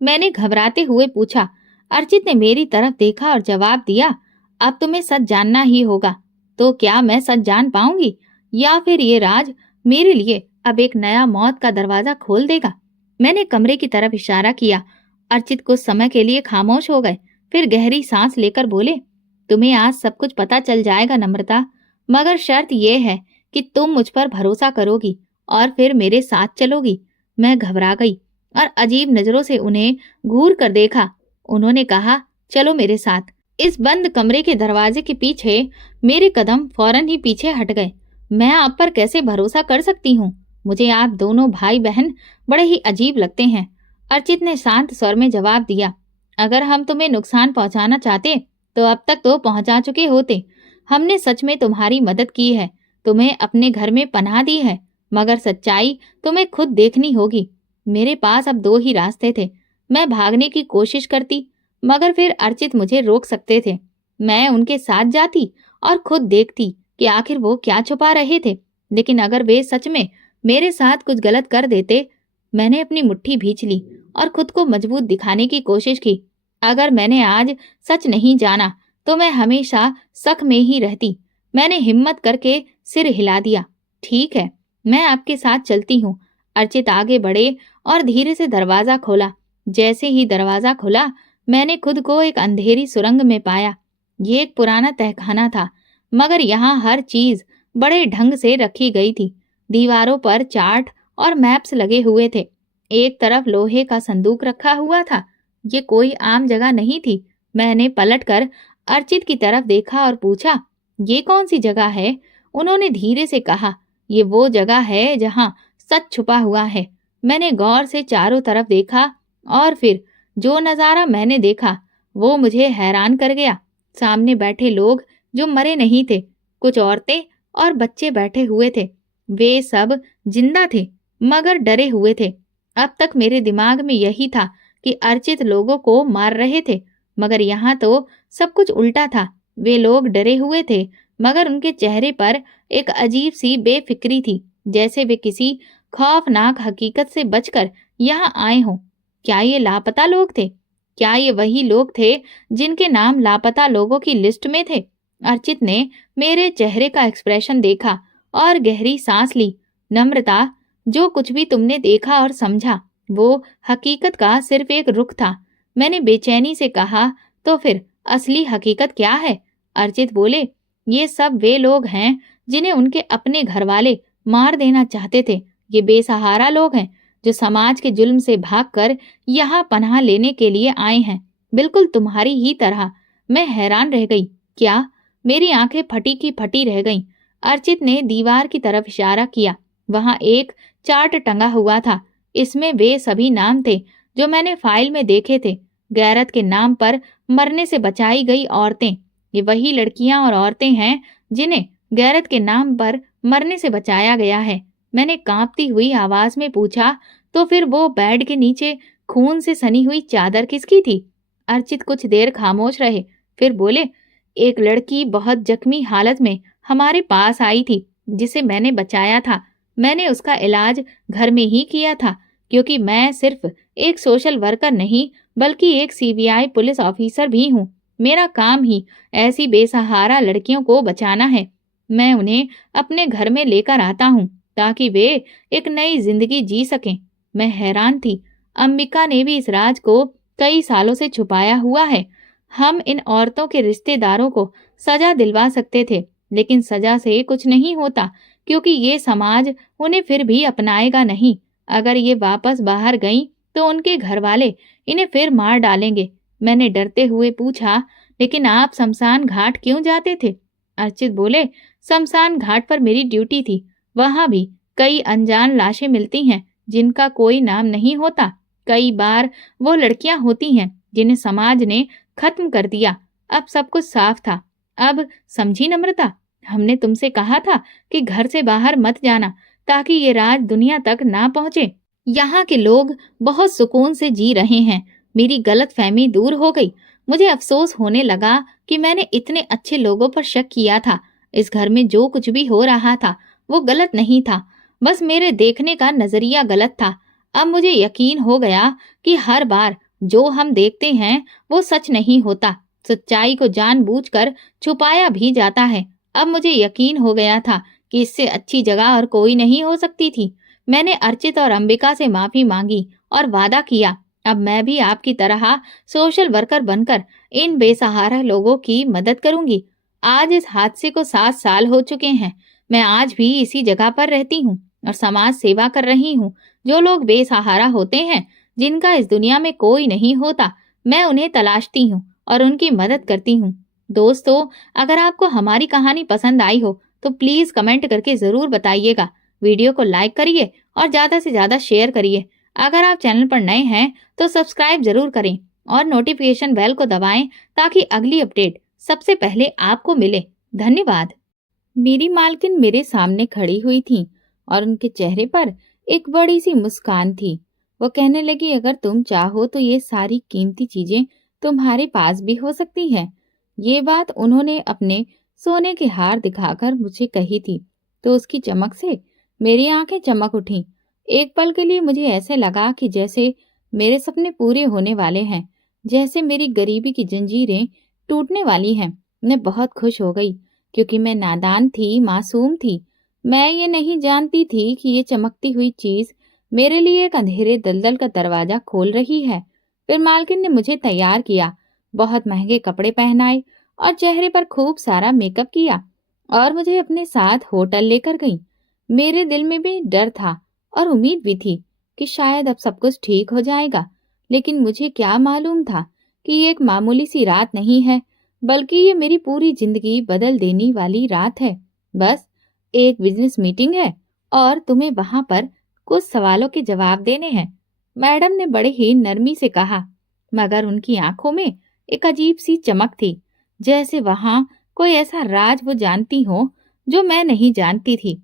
मैंने घबराते हुए पूछा। अर्चित ने मेरी तरफ देखा और जवाब दिया, अब तुम्हें सच जानना ही होगा। तो क्या मैं सच जान पाऊंगी, या फिर ये राज मेरे लिए अब एक नया मौत का दरवाजा खोल देगा? मैंने कमरे की तरफ इशारा किया। अर्चित कुछ समय के लिए खामोश हो गए, फिर गहरी सांस लेकर बोले, तुम्हें आज सब कुछ पता चल जाएगा नम्रता, मगर शर्त यह है कि तुम मुझ पर भरोसा करोगी और फिर मेरे साथ चलोगी। मैं घबरा गई और अजीब नजरों से उन्हें घूर कर देखा। उन्होंने कहा, चलो मेरे साथ। इस बंद कमरे के दरवाजे के पीछे मेरे कदम फौरन ही पीछे हट गए। मैं आप पर कैसे भरोसा कर सकती हूँ? मुझे आप दोनों भाई बहन बड़े ही अजीब लगते हैं। अर्चित ने शांत स्वर में जवाब दिया, अगर हम तुम्हें नुकसान पहुंचाना चाहते तो अब तक तो पहुंचा चुके होते। हमने सच में तुम्हारी मदद की है, तुम्हें अपने घर में पनाह दी है, मगर सच्चाई तुम्हें खुद देखनी होगी। मेरे पास अब दो ही रास्ते थे। मैं भागने की कोशिश करती, मगर फिर अर्चित मुझे रोक सकते थे। मैं उनके साथ जाती और खुद देखती कि आखिर वो क्या छुपा रहे थे। लेकिन अगर वे सच में मेरे साथ कुछ गलत कर देते। मैंने अपनी मुट्ठी भींच ली और खुद को मजबूत दिखाने की कोशिश की। अगर मैंने आज सच नहीं जाना तो मैं हमेशा शक में ही रहती। मैंने हिम्मत करके सिर हिला दिया। ठीक है, मैं आपके साथ चलती हूँ। अर्चित आगे बढ़े और धीरे से दरवाजा खोला। जैसे ही दरवाजा खुला, मैंने खुद को एक अंधेरी सुरंग में पाया। ये एक पुराना तहखाना था, मगर यहाँ हर चीज बड़े ढंग से रखी गई थी। दीवारों पर चार्ट और मैप्स लगे हुए थे। एक तरफ लोहे का संदूक रखा हुआ था। ये कोई आम जगह नहीं थी। मैंने पलटकर अर्चित की तरफ देखा और पूछा, ये कौन सी जगह है? उन्होंने धीरे से कहा, ये वो जगह है जहाँ सच छुपा हुआ है। मैंने गौर से चारों तरफ देखा और फिर जो नज़ारा मैंने देखा वो मुझे हैरान कर गया। सामने बैठे लोग जो मरे नहीं थे, कुछ औरतें और बच्चे बैठे हुए थे। वे सब जिंदा थे मगर डरे हुए थे। अब तक मेरे दिमाग में यही था कि अर्चित लोगों को मार रहे थे, मगर यहाँ तो सब कुछ उल्टा था। वे लोग डरे हुए थे मगर उनके चेहरे पर एक अजीब सी बेफिक्री थी, जैसे वे किसी खौफनाक हकीकत से बचकर यहाँ आए हों। क्या ये लापता लोग थे? क्या ये वही लोग थे जिनके नाम लापता लोगों की लिस्ट में थे? अर्चित ने मेरे चेहरे का एक्सप्रेशन देखा और गहरी सांस ली। नम्रता, जो कुछ भी तुमने देखा और समझा वो हकीकत का सिर्फ एक रुख था। मैंने बेचैनी से कहा, तो फिर असली हकीकत क्या है? अर्चित बोले, ये सब वे लोग हैं जिन्हें उनके अपने घरवाले मार देना चाहते थे। ये बेसहारा लोग हैं जो समाज के जुल्म से भागकर यहाँ पनाह लेने के लिए आए हैं, बिल्कुल तुम्हारी ही तरह। मैं हैरान रह गई। क्या? मेरी आंखें फटी की फटी रह गईं। अर्चित ने दीवार की तरफ इशारा किया। वहां एक चार्ट टंगा हुआ था। इसमें वे सभी नाम थे जो मैंने फाइल में देखे थे। गैरत के नाम पर मरने से बचाई गई औरतें। ये वही लड़कियां और औरतें हैं जिन्हें गैरत के नाम पर मरने से बचाया गया है। मैंने कांपती हुई आवाज में पूछा, तो फिर वो बेड के नीचे खून से सनी हुई चादर किसकी थी? अर्चित कुछ देर खामोश रहे, फिर बोले, एक लड़की बहुत जख्मी हालत में हमारे पास आई थी जिसे मैंने बचाया था। मैंने उसका इलाज घर में ही किया था, क्योंकि मैं सिर्फ एक सोशल वर्कर नहीं बल्कि एक सीबीआई पुलिस ऑफिसर भी हूँ। मेरा काम ही ऐसी बेसहारा लड़कियों को बचाना है। मैं उन्हें अपने घर में लेकर आता हूँ ताकि वे एक नई जिंदगी जी सकें। मैं हैरान थी। अंबिका ने भी इस राज को कई सालों से छुपाया हुआ है। हम इन औरतों के रिश्तेदारों को सजा दिलवा सकते थे, लेकिन सजा से कुछ नहीं होता, क्योंकि ये समाज उन्हें फिर भी अपनाएगा नहीं। अगर ये वापस बाहर गईं तो उनके घर वाले इन्हें फिर मार डालेंगे। मैंने डरते हुए पूछा, लेकिन आप शमशान घाट क्यों जाते थे? अर्चित बोले, शमशान घाट पर मेरी ड्यूटी थी। वहां भी कई अनजान लाशें मिलती हैं जिनका कोई नाम नहीं होता। कई बार वो लड़कियां होती हैं जिन्हें समाज ने खत्म कर दिया। अब सब कुछ साफ था। अब समझी नम्रता, हमने तुमसे कहा था कि घर से बाहर मत जाना ताकि ये राज दुनिया तक ना पहुंचे। यहाँ के लोग बहुत सुकून से जी रहे हैं। मेरी गलतफहमी दूर हो गई। मुझे अफसोस होने लगा कि मैंने इतने अच्छे लोगों पर शक किया था। इस घर में जो कुछ भी हो रहा था वो गलत नहीं था, बस मेरे देखने का नजरिया गलत था। अब मुझे यकीन हो गया कि हर बार जो हम देखते हैं वो सच नहीं होता। सच्चाई को जानबूझकर छुपाया भी जाता है। अब मुझे यकीन हो गया था कि इससे अच्छी जगह और कोई नहीं हो सकती थी। मैंने अर्चित और अंबिका से माफी मांगी और वादा किया, अब मैं भी आपकी तरह सोशल वर्कर बनकर इन बेसहारा लोगों की मदद करूंगी। आज इस हादसे को 7 साल हो चुके हैं। मैं आज भी इसी जगह पर रहती हूँ और समाज सेवा कर रही हूँ। जो लोग बेसहारा होते हैं, जिनका इस दुनिया में कोई नहीं होता, मैं उन्हें तलाशती हूँ और उनकी मदद करती हूँ। दोस्तों, अगर आपको हमारी कहानी पसंद आई हो तो प्लीज कमेंट करके जरूर बताइएगा। वीडियो को लाइक करिए और ज्यादा से ज्यादा शेयर करिए। अगर आप चैनल पर नए हैं तो सब्सक्राइब जरूर करें और नोटिफिकेशन बेल को दबाएं ताकि अगली अपडेट सबसे पहले आपको मिले। धन्यवाद। मेरी मालकिन मेरे सामने खड़ी हुई थी और उनके चेहरे पर एक बड़ी सी मुस्कान थी। वो कहने लगी, अगर तुम चाहो तो ये सारी कीमती चीजें तुम्हारे पास भी हो सकती हैं। ये बात उन्होंने अपने सोने के हार दिखाकर मुझे कही थी, तो उसकी चमक से मेरी आंखें चमक उठीं। एक पल के लिए मुझे ऐसे लगा कि जैसे मेरे सपने पूरे होने वाले हैं, जैसे मेरी गरीबी की जंजीरें टूटने वाली हैं। मैं बहुत खुश हो गई, क्योंकि मैं नादान थी, मासूम थी। मैं ये नहीं जानती थी कि ये चमकती हुई चीज मेरे लिए एक अंधेरे दलदल का दरवाजा खोल रही है। फिर मालकिन ने मुझे तैयार किया, बहुत महंगे कपड़े पहनाए और चेहरे पर खूब सारा मेकअप किया और मुझे अपने साथ होटल लेकर गई। मेरे दिल में भी डर था और उम्मीद भी थी, कि शायद अब सब कुछ ठीक हो जाएगा, लेकिन मुझे क्या मालूम था कि ये एक मामूली सी रात नहीं है, बल्कि ये मेरी पूरी जिंदगी बदल देने वाली रात है। बस एक बिजनेस मीटिंग है और तुम्हें वहां पर कुछ सवालों के जवाब देने हैं, मैडम ने बड़े ही नरमी से कहा, मगर उनकी आंखों में एक अजीब सी चमक थी, जैसे वहां कोई ऐसा राज वो जानती हो जो मैं नहीं जानती थी।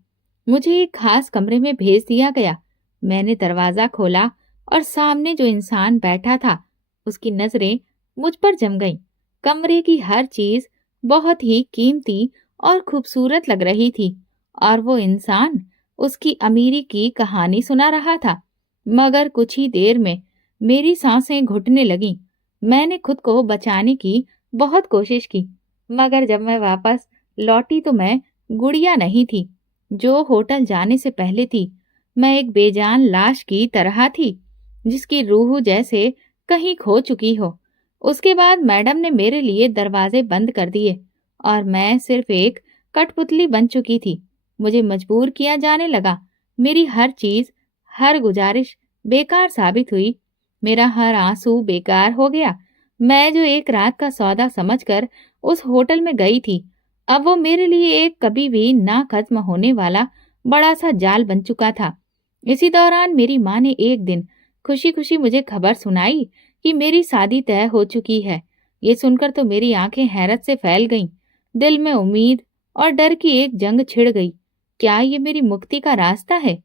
मुझे एक खास कमरे में भेज दिया गया। मैंने दरवाजा खोला और सामने जो इंसान बैठा था, उसकी नजरें मुझ पर जम गईं। कमरे की हर चीज बहुत ही कीमती और खूबसूरत लग रही थी, और वो इंसान उसकी अमीरी की कहानी सुना रहा था। मगर कुछ ही देर में मेरी सांसें घुटने लगीं। मैंने खुद को बचाने की बहुत कोशिश की, मगर जब मैं वापस लौटी तो मैं गुड़िया नहीं थी जो होटल जाने से पहले थी। मैं एक बेजान लाश की तरह थी, जिसकी रूह जैसे कहीं खो चुकी हो। उसके बाद मैडम ने मेरे लिए दरवाजे बंद कर दिए और मैं सिर्फ एक कठपुतली बन चुकी थी। मुझे मजबूर किया जाने लगा। मेरी हर चीज, हर गुजारिश बेकार साबित हुई। मेरा हर आंसू बेकार हो गया। मैं जो एक रात का सौदा समझकर उस होटल में गई थी, अब वो मेरे लिए एक कभी भी ना खत्म होने वाला बड़ा सा जाल बन चुका था। इसी दौरान मेरी माँ ने एक दिन खुशी खुशी मुझे खबर सुनाई कि मेरी शादी तय हो चुकी है। ये सुनकर तो मेरी आंखें हैरत से फैल गईं। दिल में उम्मीद और डर की एक जंग छिड़ गई। क्या ये मेरी मुक्ति का रास्ता है?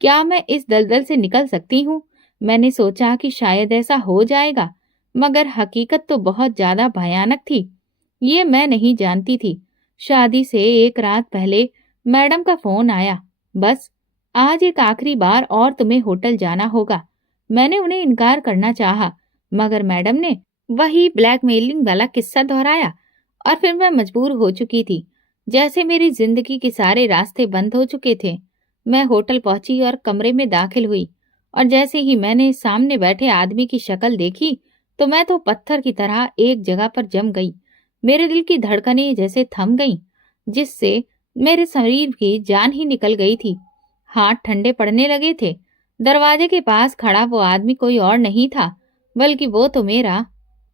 क्या मैं इस दलदल से निकल सकती हूँ? मैंने सोचा कि शायद ऐसा हो जाएगा, मगर हकीकत तो बहुत ज्यादा भयानक थी। ये मैं नहीं जानती थी। शादी से एक रात पहले मैडम का फोन आया, बस आज एक आखिरी बार और तुम्हें होटल जाना होगा। मैंने उन्हें इनकार करना चाहा, मगर मैडम ने वही ब्लैकमेलिंग वाला किस्सा दोहराया और फिर मैं मजबूर हो चुकी थी। जैसे मेरी जिंदगी के सारे रास्ते बंद हो चुके थे। मैं होटल पहुंची और कमरे में दाखिल हुई, और जैसे ही मैंने सामने बैठे आदमी की शक्ल देखी, तो मैं तो पत्थर की तरह एक जगह पर जम गई। मेरे दिल की धड़कनें जैसे थम गईं, जिससे मेरे शरीर की जान ही निकल गई थी। हाथ ठंडे पड़ने लगे थे। दरवाजे के पास खड़ा वो आदमी कोई और नहीं था, बल्कि वो तो मेरा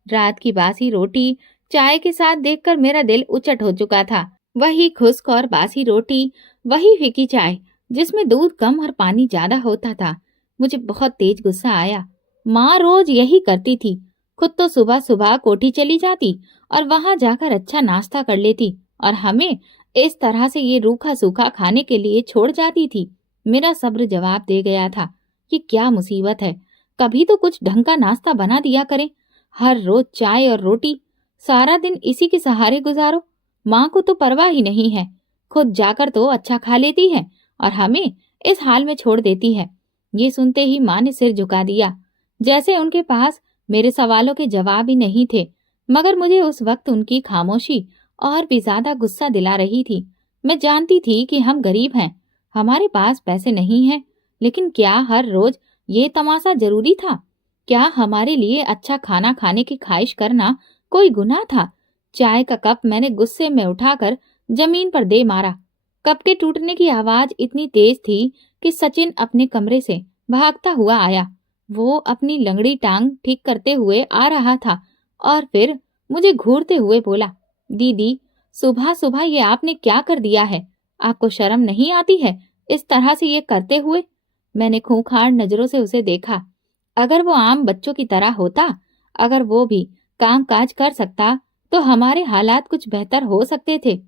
रात की बासी रोटी चाय के साथ देखकर मेरा दिल उचट हो चुका था। वही खुश्क और बासी रोटी, वही फीकी चाय जिसमें दूध कम और पानी ज्यादा होता था। मुझे बहुत तेज गुस्सा आया। माँ रोज यही करती थी। खुद तो सुबह सुबह कोठी चली जाती और वहां जाकर अच्छा नाश्ता कर लेती, और हमें इस तरह से ये रूखा सूखा खाने के लिए छोड़ जाती थी। मेरा सब्र जवाब दे गया था, ये क्या मुसीबत है, कभी तो कुछ ढंग का नाश्ता बना दिया करें। हर रोज चाय और रोटी, सारा दिन इसी के सहारे गुजारो। माँ को तो परवाह ही नहीं है, खुद जाकर तो अच्छा खा लेती है और हमें इस हाल में छोड़ देती है। ये सुनते ही माँ ने सिर झुका दिया, जैसे उनके पास मेरे सवालों के जवाब ही नहीं थे। मगर मुझे उस वक्त उनकी खामोशी और भी ज्यादा गुस्सा दिला रही थी। मैं जानती थी कि हम गरीब हैं, हमारे पास पैसे नहीं हैं, लेकिन क्या हर रोज ये तमाशा जरूरी था? क्या हमारे लिए अच्छा खाना खाने की ख्वाहिश करना कोई गुनाह था? चाय का कप मैंने गुस्से में उठाकर जमीन पर दे मारा। कप के टूटने की आवाज इतनी तेज थी कि सचिन अपने कमरे से भागता हुआ आया। वो अपनी लंगड़ी टांग ठीक करते हुए आ रहा था और फिर मुझे घूरते हुए बोला, दीदी, सुबह सुबह ये आपने क्या कर दिया है? आपको शर्म नहीं आती है इस तरह से ये करते हुए? मैंने खूंखार नजरों से उसे देखा। अगर वो आम बच्चों की तरह होता, अगर वो भी काम काज कर सकता, तो हमारे हालात कुछ बेहतर हो सकते थे।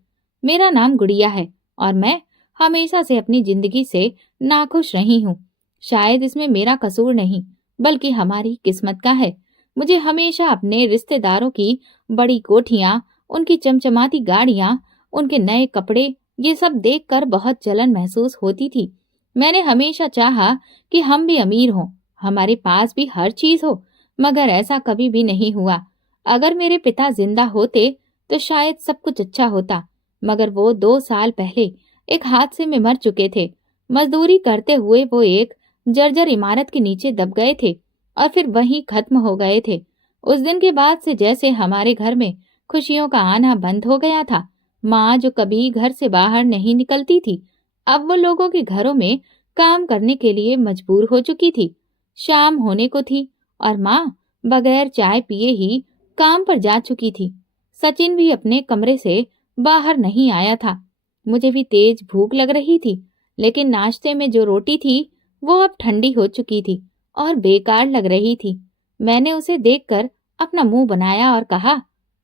मेरा नाम गुड़िया है और मैं हमेशा से अपनी जिंदगी से नाखुश रही हूँ। शायद इसमें मेरा कसूर नहीं, बल्कि हमारी किस्मत का है। मुझे हमेशा अपने रिश्तेदारों की बड़ी कोठियां, उनकी चमचमाती गाड़ियां, उनके नए कपड़े, ये सब देखकर बहुत जलन महसूस होती थी। मैंने हमेशा चाहा कि हम भी अमीर हों, हमारे पास भी हर चीज हो, मगर ऐसा कभी भी नहीं हुआ। अगर मेरे पिता जिंदा होते तो शायद सब कुछ अच्छा होता, मगर वो 2 साल पहले एक हादसे में मर चुके थे। मजदूरी करते हुए वो एक जर्जर इमारत के नीचे दब गए थे और फिर वहीं खत्म हो गए थे। उस दिन के बाद से जैसे हमारे घर में खुशियों का आना बंद हो गया था। माँ जो कभी घर से बाहर नहीं निकलती थी, अब वो लोगों के घरों में काम करने के लिए मजबूर हो चुकी थी। शाम होने को थी और माँ बगैर चाय पिए ही काम पर जा चुकी थी। सचिन भी अपने कमरे से बाहर नहीं आया था। मुझे भी तेज भूख लग रही थी, लेकिन नाश्ते में जो रोटी थी वो अब ठंडी हो चुकी थी और बेकार लग रही थी। मैंने उसे देखकर अपना मुंह बनाया और कहा,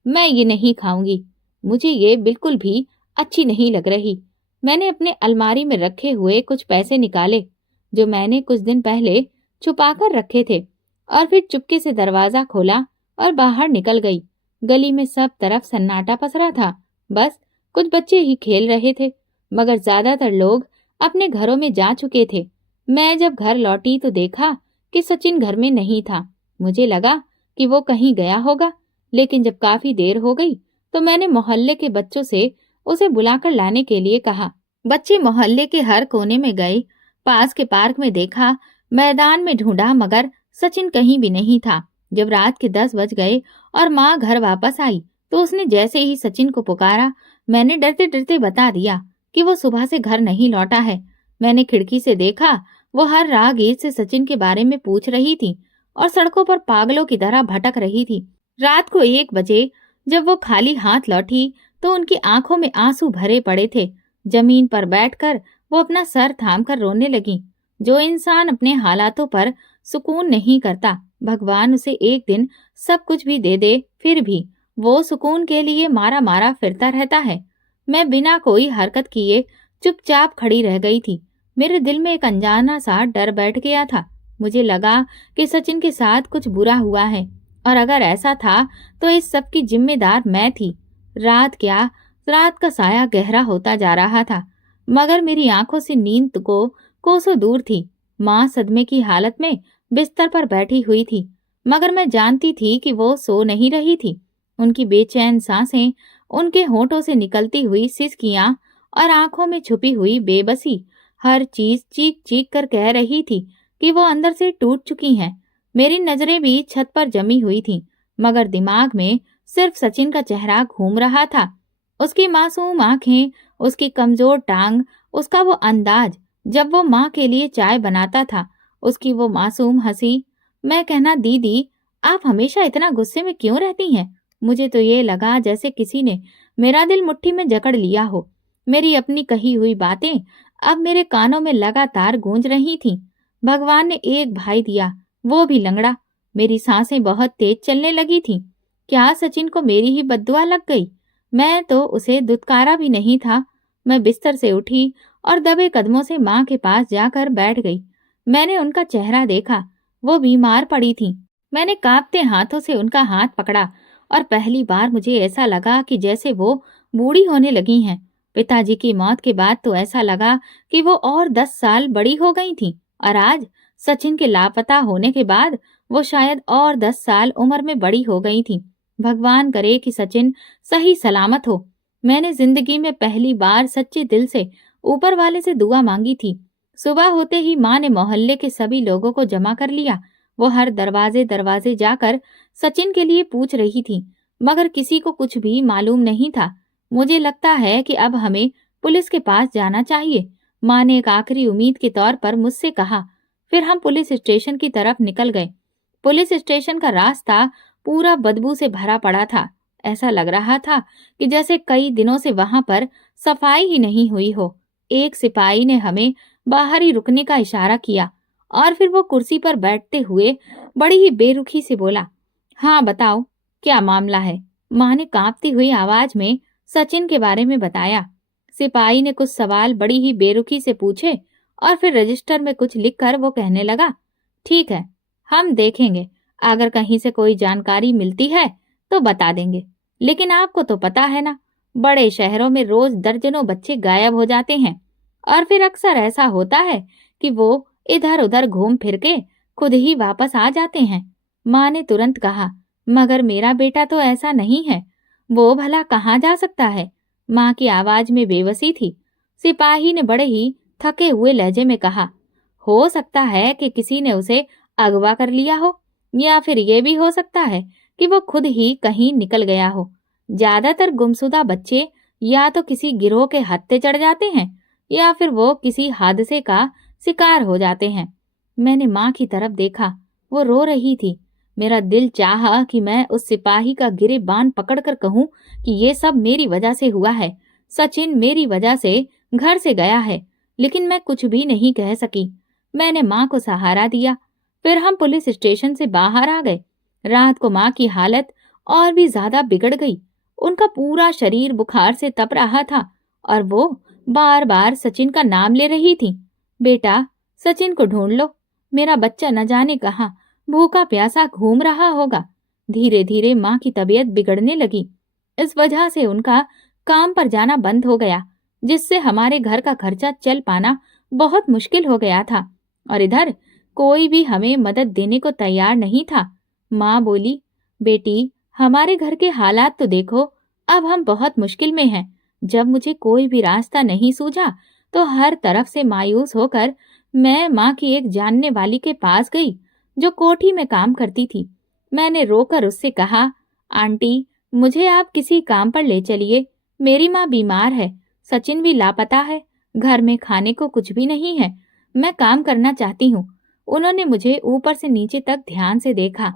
मैं ये नहीं खाऊंगी। मुझे ये बिल्कुल भी अच्छी नहीं लग रही। मैंने अपने अलमारी में रखे हुए कुछ पैसे निकाले जो मैंने कुछ दिन पहले छुपाकर रखे थे, और फिर चुपके से दरवाजा खोला और बाहर निकल गई। गली में सब तरफ सन्नाटा पसरा था। बस कुछ बच्चे ही खेल रहे थे, मगर ज्यादातर लोग अपने घरों में जा चुके थे। मैं जब घर लौटी तो देखा कि सचिन घर में नहीं था। मुझे लगा कि वो कहीं गया होगा, लेकिन जब काफी देर हो गई तो मैंने मोहल्ले के बच्चों से उसे बुलाकर लाने के लिए कहा। बच्चे मोहल्ले के हर कोने में गए, पास के पार्क में देखा, मैदान में ढूंढा, मगर सचिन कहीं भी नहीं था। जब रात के 10 बज गए और माँ घर वापस आई तो उसने जैसे ही सचिन को पुकारा, मैंने डरते डरते बता दिया कि वो सुबह से घर नहीं लौटा है। मैंने खिड़की से देखा, वो हर राहगीर से सचिन के बारे में पूछ रही थी और सड़कों पर पागलों की तरह भटक रही थी। रात को 1 बजे जब वो खाली हाथ लौटी तो उनकी आंखों में आंसू भरे पड़े थे। जमीन पर बैठकर वो अपना सर थामकर रोने लगी। जो इंसान अपने हालातों पर सुकून नहीं करता, भगवान उसे एक दिन सब कुछ भी दे दे, फिर भी वो सुकून के लिए मारा मारा फिरता रहता है। मैं बिना कोई हरकत किए चुपचाप खड़ी रह गई थी। मेरे दिल में एक अनजाना सा डर बैठ गया था। मुझे लगा कि सचिन के साथ कुछ बुरा हुआ है, और अगर ऐसा था तो इस सब की जिम्मेदार मैं थी। रात का साया गहरा होता जा रहा था, मगर मेरी आंखों से नींद को कोसों दूर थी। माँ सदमे की हालत में बिस्तर पर बैठी हुई थी, मगर मैं जानती थी कि वो सो नहीं रही थी। उनकी बेचैन सांसें, उनके होठों से निकलती हुई सिसकियां और आंखों में छुपी हुई बेबसी, हर चीज चीख चीख कर कह रही थी कि वो अंदर से टूट चुकी हैं। मेरी नजरें भी छत पर जमी हुई थीं, मगर दिमाग में सिर्फ सचिन का चेहरा घूम रहा था। उसकी मासूम आंखें, उसकी कमजोर टांग, उसका वो अंदाज जब वो माँ के लिए चाय बनाता था, उसकी वो मासूम हंसी। मैं कहना, दीदी आप हमेशा इतना गुस्से में क्यों रहती हैं? मुझे तो ये लगा जैसे किसी ने मेरा दिल मुट्ठी में जकड़ लिया हो। मेरी अपनी कही हुई बातें अब मेरे कानों में लगातार गूंज रही थीं। भगवान ने एक भाई दिया, वो भी लंगड़ा। मेरी सांसें बहुत तेज चलने लगी थीं। क्या सचिन को मेरी ही बद्दुआ लग गई? मैं तो उसे दुत्कारा भी नहीं था। मैं बिस्तर से उठी और दबे कदमों से माँ के पास जाकर बैठ गई। मैंने उनका चेहरा देखा, वो बीमार पड़ी थीं। मैंने कांपते हाथों से उनका हाथ पकड़ा और पहली बार मुझे ऐसा लगा कि जैसे वो बूढ़ी होने लगी हैं। पिताजी की मौत के बाद तो ऐसा लगा कि वो और 10 साल बड़ी हो गई थीं, और आज सचिन के लापता होने के बाद वो शायद और 10 साल उम्र में बड़ी हो गई थीं। भगवान करे कि सचिन सही सलामत हो। मैंने जिंदगी में पहली बार सच्चे दिल से ऊपर वाले से दुआ मांगी थी। सुबह होते ही माँ ने मोहल्ले के सभी लोगों को जमा कर लिया। वो हर दरवाजे दरवाजे जाकर सचिन के लिए पूछ रही थी, मगर किसी को कुछ भी मालूम नहीं था। मुझे लगता है कि अब हमें पुलिस के पास जाना चाहिए, माँ ने एक आखिरी उम्मीद के तौर पर मुझसे कहा। फिर हम पुलिस स्टेशन की तरफ निकल गए। पुलिस स्टेशन का रास्ता पूरा बदबू से भरा पड़ा था। ऐसा लग रहा था कि जैसे कई दिनों से वहां पर सफाई ही नहीं हुई हो। एक सिपाही ने हमें बाहर ही रुकने का इशारा किया और फिर वो कुर्सी पर बैठते हुए बड़ी ही बेरुखी से बोला, हाँ बताओ, क्या मामला है? माँ ने कांपती हुई आवाज में सचिन के बारे में बताया। सिपाही ने कुछ सवाल बड़ी ही बेरुखी से पूछे और फिर रजिस्टर में कुछ लिखकर वो कहने लगा, ठीक है, हम देखेंगे, अगर कहीं से कोई जानकारी मिलती है तो बता देंगे। लेकिन आपको तो पता है ना, बड़े शहरों में रोज दर्जनों बच्चे गायब हो जाते हैं, और फिर अक्सर ऐसा होता है कि वो इधर उधर घूम फिर के खुद ही वापस आ जाते हैं। माँ ने तुरंत कहा, मगर मेरा बेटा तो ऐसा नहीं है, वो भला कहाँ जा सकता है? माँ की आवाज में बेबसी थी। सिपाही ने बड़े ही थके हुए लहजे में कहा, हो सकता है कि किसी ने उसे अगवा कर लिया हो, या फिर ये भी हो सकता है कि वो खुद ही कहीं निकल गया हो। ज्यादातर गुमशुदा बच्चे या तो किसी गिरोह के हत्थे चढ़ जाते हैं, या फिर वो किसी हादसे का शिकार हो जाते हैं। मैंने माँ की तरफ देखा, वो रो रही थी। मेरा दिल चाहा कि मैं उस सिपाही का गिरेबान पकड़कर कहूं कि ये सब मेरी वजह से हुआ है, सचिन मेरी वजह से घर से गया है, लेकिन मैं कुछ भी नहीं कह सकी। मैंने माँ को सहारा दिया। फिर हम पुलिस स्टेशन से बाहर आ गए। रात को माँ की हालत और भी ज्यादा बिगड़ गई। उनका पूरा शरीर बुखार से तप रहा था और वो बार बार सचिन का नाम ले रही थी। बेटा, सचिन को ढूंढ लो, मेरा बच्चा न जाने कहाँ भूखा प्यासा घूम रहा होगा। धीरे धीरे माँ की तबीयत बिगड़ने लगी। इस वजह से उनका काम पर जाना बंद हो गया, जिससे हमारे घर का खर्चा चल पाना बहुत मुश्किल हो गया था। और इधर कोई भी हमें मदद देने को तैयार नहीं था। माँ बोली, बेटी, हमारे घर के हालात तो देखो, अब हम बहुत मुश्किल में हैं। जब मुझे कोई भी रास्ता नहीं सूझा तो हर तरफ से मायूस होकर मैं माँ की एक जानने वाली के पास गई, जो कोठी में काम करती थी। मैंने रोकर उससे कहा, आंटी, मुझे आप किसी काम पर ले चलिए। मेरी माँ बीमार है, सचिन भी लापता है, घर में खाने को कुछ भी नहीं है। मैं काम करना चाहती हूँ। उन्होंने मुझे ऊपर से नीचे तक ध्यान से देखा,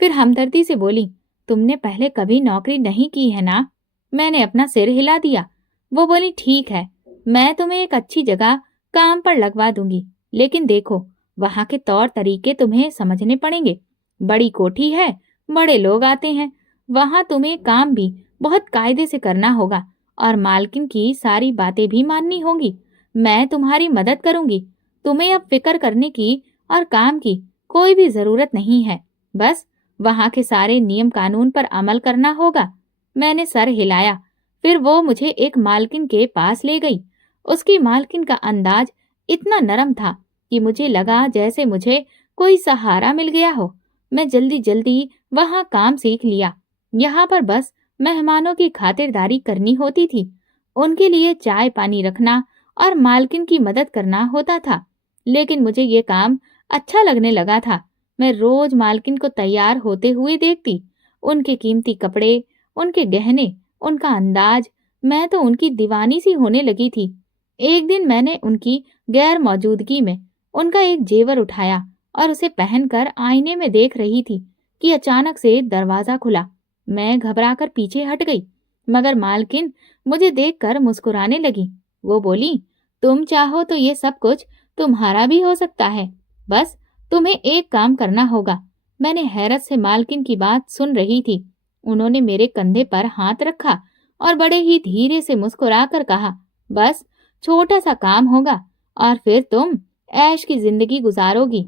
फिर हमदर्दी से बोली, तुमने पहले कभी नौकरी नहीं की है ना? मैंने अपना सिर हिला दिया। वो बोली, ठीक है, मैं तुम्हें एक अच्छी जगह काम पर लगवा दूंगी, लेकिन देखो, वहां के तौर तरीके तुम्हें समझने पड़ेंगे। बड़ी कोठी है, बड़े लोग आते हैं, वहां तुम्हें काम भी बहुत कायदे से करना होगा और मालकिन की सारी बातें भी माननी होंगी। मैं तुम्हारी मदद करूंगी। तुम्हें अब फिक्र करने की और काम की कोई भी जरूरत नहीं है। बस वहां के सारे नियम कानून पर अमल करना होगा। मैंने सर हिलाया। फिर वो मुझे एक मालकिन के पास ले गई। उसकी मालकिन का अंदाज इतना नरम था कि मुझे लगा जैसे मुझे कोई सहारा मिल गया हो। मैं जल्दी जल्दी वहां काम सीख लिया। यहाँ पर बस मेहमानों की खातिरदारी करनी होती थी, उनके लिए चाय पानी रखना और मालकिन की मदद करना होता था। लेकिन मुझे ये काम अच्छा लगने लगा था। मैं रोज मालकिन को तैयार होते हुए देखती, उनके कीमती कपड़े, उनके गहने, उनका अंदाज, मैं तो उनकी दीवानी सी होने लगी थी। एक दिन मैंने उनकी गैर मौजूदगी में उनका एक जेवर उठाया और उसे पहनकर आईने में देख रही थी कि अचानक से दरवाजा खुला। मैं घबराकर पीछे हट गई, मगर मालकिन मुझे देखकर मुस्कुराने लगी। वो बोली, तुम चाहो तो ये सब कुछ तुम्हारा भी हो सकता है, बस तुम्हें एक काम करना होगा। मैंने हैरत से मालकिन की बात सुन रही थी। उन्होंने मेरे कंधे पर हाथ रखा और बड़े ही धीरे से मुस्कुराकर कहा, बस छोटा सा काम होगा और फिर तुम ऐश की जिंदगी गुजारोगी।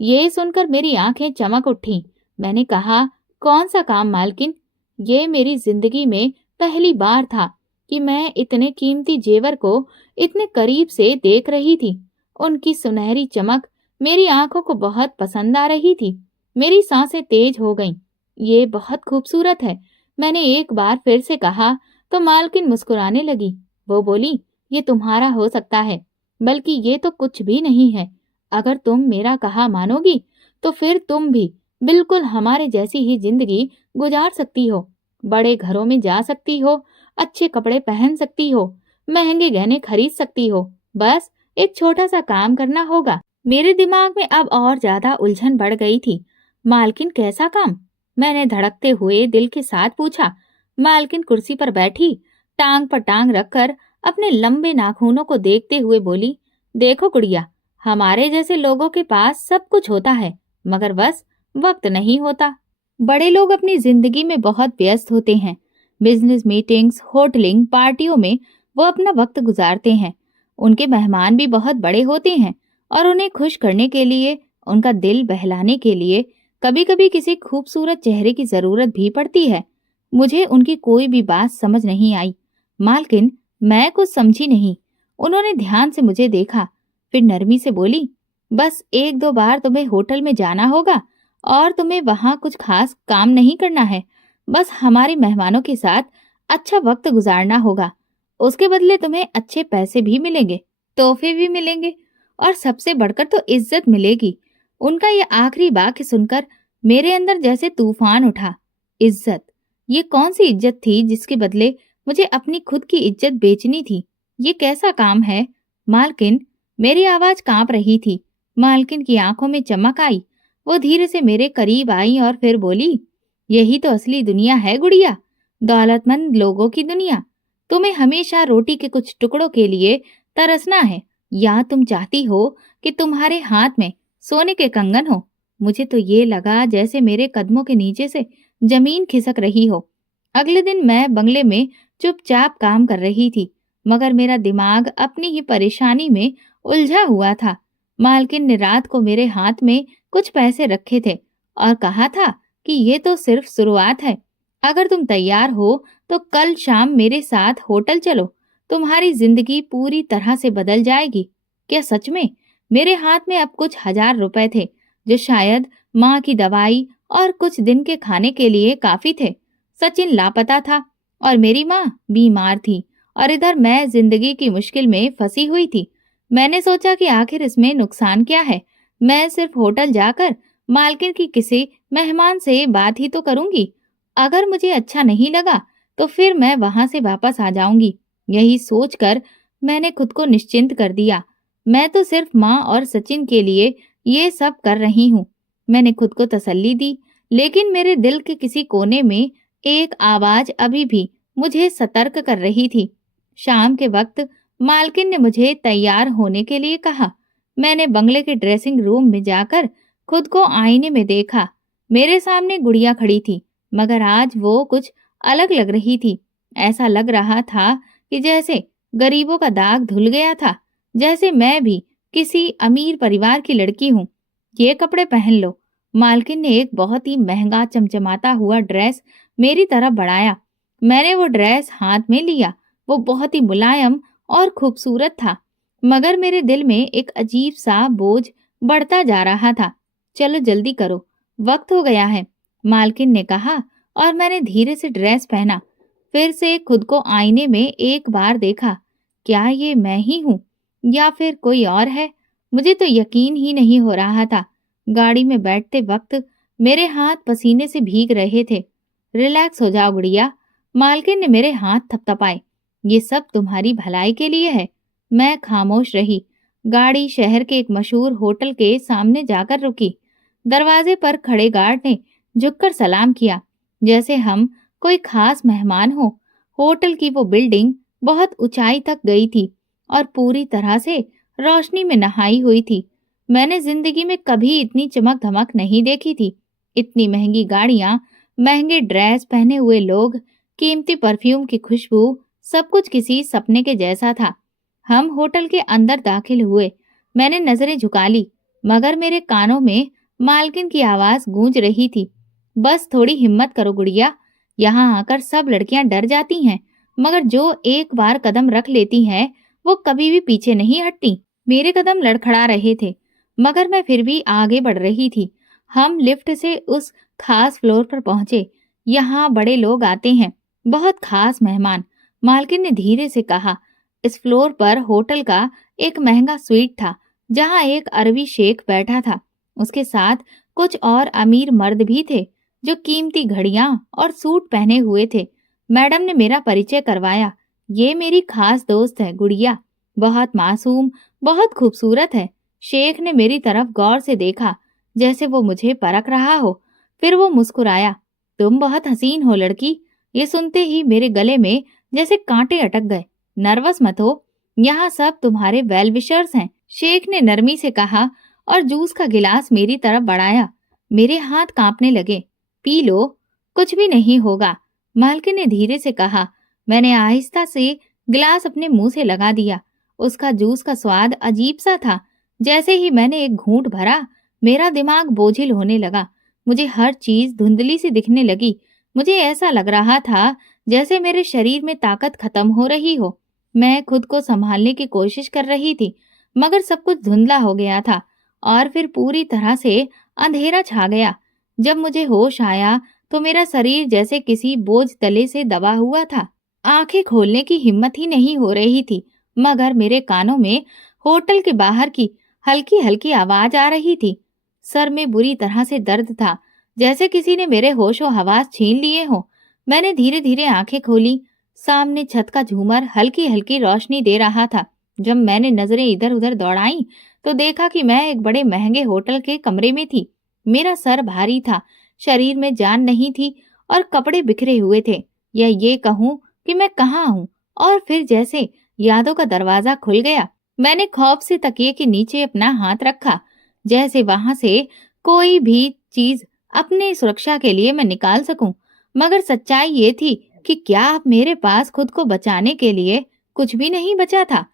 ये सुनकर मेरी आंखें चमक उठी। मैंने कहा, कौन सा काम मालकिन? ये मेरी जिंदगी में पहली बार था कि मैं इतने कीमती जेवर को इतने करीब से देख रही थी। उनकी सुनहरी चमक मेरी आंखों को बहुत पसंद आ रही थी। मेरी सांसें तेज हो गईं। ये बहुत खूबसूरत है, मैंने एक बार फिर से कहा तो मालकिन मुस्कुराने लगी। वो बोली, ये तुम्हारा हो सकता है, बल्कि ये तो कुछ भी नहीं है। अगर तुम मेरा कहा मानोगी तो फिर तुम भी बिल्कुल हमारे जैसी ही जिंदगी गुजार सकती हो। बड़े घरों में जा सकती हो, अच्छे कपड़े पहन सकती हो, महंगे गहने खरीद सकती हो। बस एक छोटा सा काम करना होगा। मेरे दिमाग में अब और ज्यादा उलझन बढ़ गई थी। मालकिन कैसा काम? मैंने धड़कते हुए दिल के साथ पूछा। मालकिन कुर्सी पर बैठी, टांग पर टांग रखकर अपने लंबे नाखूनों को देखते हुए बोली, देखो गुड़िया, हमारे जैसे लोगों के पास सब कुछ होता है, मगर बस वक्त नहीं होता। बड़े लोग अपनी जिंदगी में बहुत व्यस्त होते हैं। बिजनेस मीटिंग्स, होटलिंग, पार्टियों में वो अपना वक्त गुजारते हैं। उनके मेहमान भी बहुत बड़े होते हैं और उन्हें खुश करने के लिए, उनका दिल बहलाने के लिए कभी कभी किसी खूबसूरत चेहरे की जरूरत भी पड़ती है। मुझे उनकी कोई भी बात समझ नहीं आई। मालकिन, मैं कुछ समझी नहीं। उन्होंने ध्यान से मुझे देखा, फिर नरमी से बोली, बस एक दो बार तुम्हें होटल में जाना होगा और तुम्हें वहां कुछ खास काम नहीं करना है। बस हमारे मेहमानों के साथ अच्छा वक्त गुजारना होगा। उसके बदले तुम्हें अच्छे पैसे भी मिलेंगे, तोहफे भी मिलेंगे और सबसे बढ़कर तो इज्जत मिलेगी। उनका ये आखिरी वाक्य सुनकर मेरे अंदर जैसे तूफान उठा। इज्जत? ये कौन सी इज्जत थी जिसके बदले मुझे अपनी खुद की इज्जत बेचनी थी? ये कैसा काम है? मालकिन, मेरी आवाज कांप रही थी। मालकिन की आंखों में चमक आई। वो धीरे से मेरे करीब आई और फिर बोली, यही तो असली दुनिया है गुड़िया, दौलतमंद लोगों की दुनिया। तुम्हें हमेशा रोटी के कुछ टुकड़ों के लिए तरसना है, या तुम चाहती हो कि तुम्हारे हाथ में सोने के कंगन हो। मुझे तो ये लगा जैसे मेरे कदमों के नीचे से जमीन खिसक रही हो। अगले दिन मैं बंगले में चुपचाप काम कर रही थी, मगर मेरा दिमाग अपनी ही परेशानी में उलझा हुआ था। मालकिन ने रात को मेरे हाथ में कुछ पैसे रखे थे और कहा था कि ये तो सिर्फ शुरुआत है। अगर तुम तैयार हो तो कल शाम मेरे साथ होटल चलो, तुम्हारी जिंदगी पूरी तरह से बदल जाएगी। क्या सच में? मेरे हाथ में अब कुछ 1,000 रुपए थे, जो शायद माँ की दवाई और कुछ दिन के खाने के लिए काफी थे। सचिन लापता था और मेरी माँ बीमार थी, और इधर मैं जिंदगी की मुश्किल में फंसी हुई थी। मैंने सोचा कि आखिर इसमें नुकसान क्या है, मैं सिर्फ होटल जाकर मालकिन की किसी मेहमान से बात ही तो करूंगी। अगर मुझे अच्छा नहीं लगा तो फिर मैं वहां से वापस आ जाऊंगी। यही सोचकर मैंने खुद को निश्चिंत कर दिया। मैं तो सिर्फ माँ और सचिन के लिए ये सब कर रही हूँ। मैंने खुद को तसल्ली दी, लेकिन मेरे दिल के किसी कोने में एक आवाज अभी भी मुझे सतर्क कर रही थी। शाम के वक्त मालकिन ने मुझे तैयार होने के लिए कहा। मैंने बंगले के ड्रेसिंग रूम में जाकर खुद को आईने में देखा। मेरे सामने गुड़िया खड़ी थी, मगर आज वो कुछ अलग लग रही थी। ऐसा लग रहा था कि जैसे गरीबों का दाग धुल गया था, जैसे मैं भी किसी अमीर परिवार की लड़की हूँ। ये कपड़े पहन लो। मालकिन ने एक बहुत ही महंगा चमचमाता हुआ ड्रेस मेरी तरफ बढ़ाया। मैंने वो ड्रेस हाथ में लिया। वो बहुत ही मुलायम और खूबसूरत था, मगर मेरे दिल में एक अजीब सा बोझ बढ़ता जा रहा था। चलो जल्दी करो, वक्त हो गया है, मालकिन ने कहा, और मैंने धीरे से ड्रेस पहना। फिर से खुद को आईने में एक बार देखा। क्या ये मैं ही हूँ या फिर कोई और है? मुझे तो यकीन ही नहीं हो रहा था। गाड़ी में बैठते वक्त मेरे हाथ पसीने से भीग रहे थे। रिलैक्स हो जाओ गुड़िया, मालकिन ने मेरे हाथ थपथपाए। ये सब तुम्हारी भलाई के लिए है। मैं खामोश रही। गाड़ी शहर के एक मशहूर होटल के सामने जाकर रुकी। दरवाजे पर खड़े गार्ड ने झुककर सलाम किया, जैसे हम कोई खास मेहमान हो। होटल की वो बिल्डिंग बहुत ऊंचाई तक गई थी और पूरी तरह से रोशनी में नहाई हुई थी। मैंने जिंदगी में कभी इतनी चमक धमक नहीं देखी थी। इतनी महंगी गाड़ियां, महंगे ड्रेस पहने हुए लोग, कीमती परफ्यूम की खुशबू, सब कुछ किसी सपने के जैसा था। हम होटल के अंदर दाखिल हुए। मैंने नजरें झुका ली, मगर मेरे कानों में मालकिन की आवाज गूंज रही थी। बस थोड़ी हिम्मत करो गुड़िया, यहाँ आकर सब लड़कियां डर जाती हैं, मगर जो एक बार कदम रख लेती हैं, वो कभी भी पीछे नहीं हटती। मेरे कदम लड़खड़ा रहे थे, मगर मैं फिर भी आगे बढ़ रही थी। हम लिफ्ट से उस खास फ्लोर पर पहुंचे। यहाँ बड़े लोग आते हैं, बहुत खास मेहमान, मालकिन ने धीरे से कहा। इस फ्लोर पर होटल का एक महंगा स्वीट था, जहाँ एक अरबी शेख बैठा था। उसके साथ कुछ और अमीर मर्द भी थे, जो कीमती घड़ियां और सूट पहने हुए थे। मैडम ने मेरा परिचय करवाया। ये मेरी खास दोस्त है गुड़िया, बहुत मासूम, बहुत खूबसूरत है। शेख ने मेरी तरफ गौर से देखा, जैसे वो मुझे परख रहा हो। फिर वो मुस्कुराया। तुम बहुत हसीन हो लड़की। ये सुनते ही मेरे गले में जैसे कांटे अटक गए। नर्वस मत हो, यहाँ सब तुम्हारे वेल विशर्स हैं, शेख ने नरमी से कहा और जूस का गिलास मेरी तरफ बढ़ाया। मेरे हाथ कांपने लगे। पी लो, कुछ भी नहीं होगा, मालकिन ने धीरे से कहा। मैंने आहिस्ता से गिलास अपने मुंह से लगा दिया। उसका जूस का स्वाद अजीब सा था। जैसे ही मैंने एक घूंट भरा, मेरा दिमाग बोझिल होने लगा। मुझे हर चीज धुंधली सी दिखने लगी। मुझे ऐसा लग रहा था जैसे मेरे शरीर में ताकत खत्म हो रही हो। मैं खुद को संभालने की कोशिश कर रही थी, मगर सब कुछ धुंधला हो गया था और फिर पूरी तरह से अंधेरा छा गया। जब मुझे होश आया तो मेरा शरीर जैसे किसी बोझ तले से दबा हुआ था। आंखें खोलने की हिम्मत ही नहीं हो रही थी, मगर मेरे कानों में होटल के बाहर की हल्की हल्की आवाज आ रही थी। सर में बुरी तरह से दर्द था, जैसे किसी ने मेरे होशो हवास छीन लिए हो। मैंने धीरे धीरे आंखें खोली। सामने छत का झूमर हल्की हल्की रोशनी दे रहा था, जब मैंने नजरें इधर उधर दौड़ाई तो देखा कि मैं एक बड़े महंगे होटल के कमरे में थी। मेरा सर भारी था, शरीर में जान नहीं थी और कपड़े बिखरे हुए थे, या ये कहूं कि मैं कहाँ हूँ। और फिर जैसे यादों का दरवाजा खुल गया, मैंने खौफ से तकिए के नीचे अपना हाथ रखा, जैसे वहां से कोई भी चीज अपने सुरक्षा के लिए मैं निकाल सकूं। मगर सच्चाई ये थी कि क्या अब मेरे पास खुद को बचाने के लिए कुछ भी नहीं बचा था।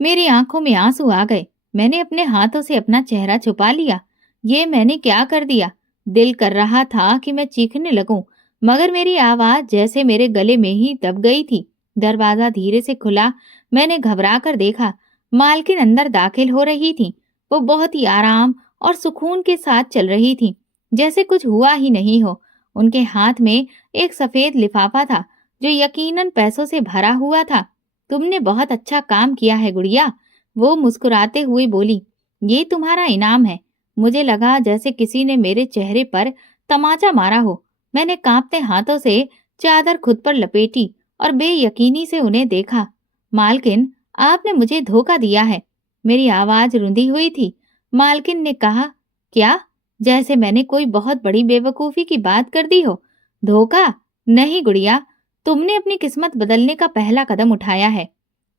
मेरी आंखों में आंसू आ गए। मैंने अपने हाथों से अपना चेहरा छुपा लिया। ये मैंने क्या कर दिया? दिल कर रहा था कि मैं चीखने लगूं, मगर मेरी आवाज जैसे मेरे गले में ही दब गई थी। दरवाजा धीरे से खुला। मैंने घबरा कर देखा। मालकिन अंदर दाखिल हो रही थी। वो बहुत ही आराम और सुकून के साथ चल रही थी, जैसे कुछ हुआ ही नहीं हो। उनके हाथ में एक सफेद लिफाफा था जो यकीनन पैसों से भरा हुआ था। तुमने बहुत अच्छा काम किया है गुड़िया, वो मुस्कुराते हुए बोली। ये तुम्हारा इनाम है। मुझे लगा जैसे किसी ने मेरे चेहरे पर तमाचा मारा हो। मैंने कांपते हाथों से चादर खुद पर लपेटी और बेयकीनी से उन्हें देखा। मालकिन, आपने मुझे धोखा दिया है। मेरी आवाज रुंधी हुई थी। मालकिन ने कहा, क्या? जैसे मैंने कोई बहुत बड़ी बेवकूफी की बात कर दी हो। धोखा? नहीं गुड़िया, तुमने अपनी किस्मत बदलने का पहला कदम उठाया है।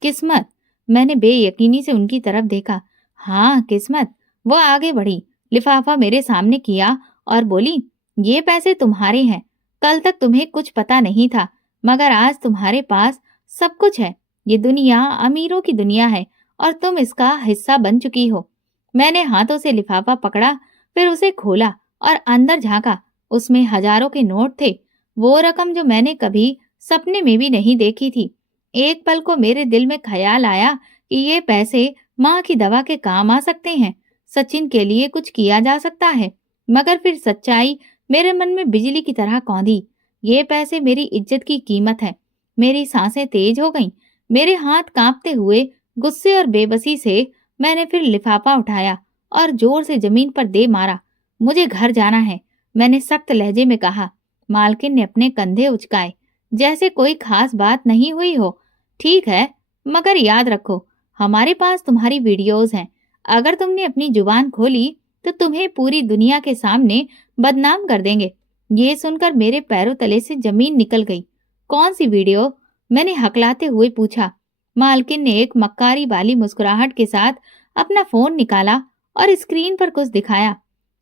किस्मत? मैंने बेयकीनी से उनकी तरफ देखा। हाँ, किस्मत। वो आगे बढ़ी, लिफाफा मेरे सामने किया और बोली, ये पैसे तुम्हारे हैं। कल तक तुम्हें कुछ पता नहीं था, मगर आज तुम्हारे पास सब कुछ है। ये दुनिया अमीरों की दुनिया है और तुम इसका हिस्सा बन चुकी हो। मैंने हाथों से लिफाफा पकड़ा, फिर उसे खोला और अंदर झांका। उसमें हजारों के नोट थे, वो रकम जो मैंने कभी सपने में भी नहीं देखी थी। एक पल को मेरे दिल में ख्याल आया कि ये पैसे माँ की दवा के काम आ सकते हैं, सचिन के लिए कुछ किया जा सकता है। मगर फिर सच्चाई मेरे मन में बिजली की तरह कौंधी। ये पैसे मेरी इज्जत की कीमत है। मेरी सांसें तेज हो गईं। मेरे हाथ कांपते हुए गुस्से और बेबसी से मैंने फिर लिफाफा उठाया और जोर से जमीन पर दे मारा। मुझे घर जाना है, मैंने सख्त लहजे में कहा। मालकिन ने अपने कंधे उचकाए, जैसे कोई खास बात नहीं हुई हो। ठीक है, मगर याद रखो, हमारे पास तुम्हारी वीडियोस हैं। अगर तुमने अपनी जुबान खोली तो तुम्हें पूरी दुनिया के सामने बदनाम कर देंगे। ये सुनकर मेरे पैरों तले से जमीन निकल गई। कौन सी वीडियो? मैंने हकलाते हुए पूछा। मालकिन ने एक मक्कारी वाली मुस्कुराहट के साथ अपना फोन निकाला और स्क्रीन पर कुछ दिखाया।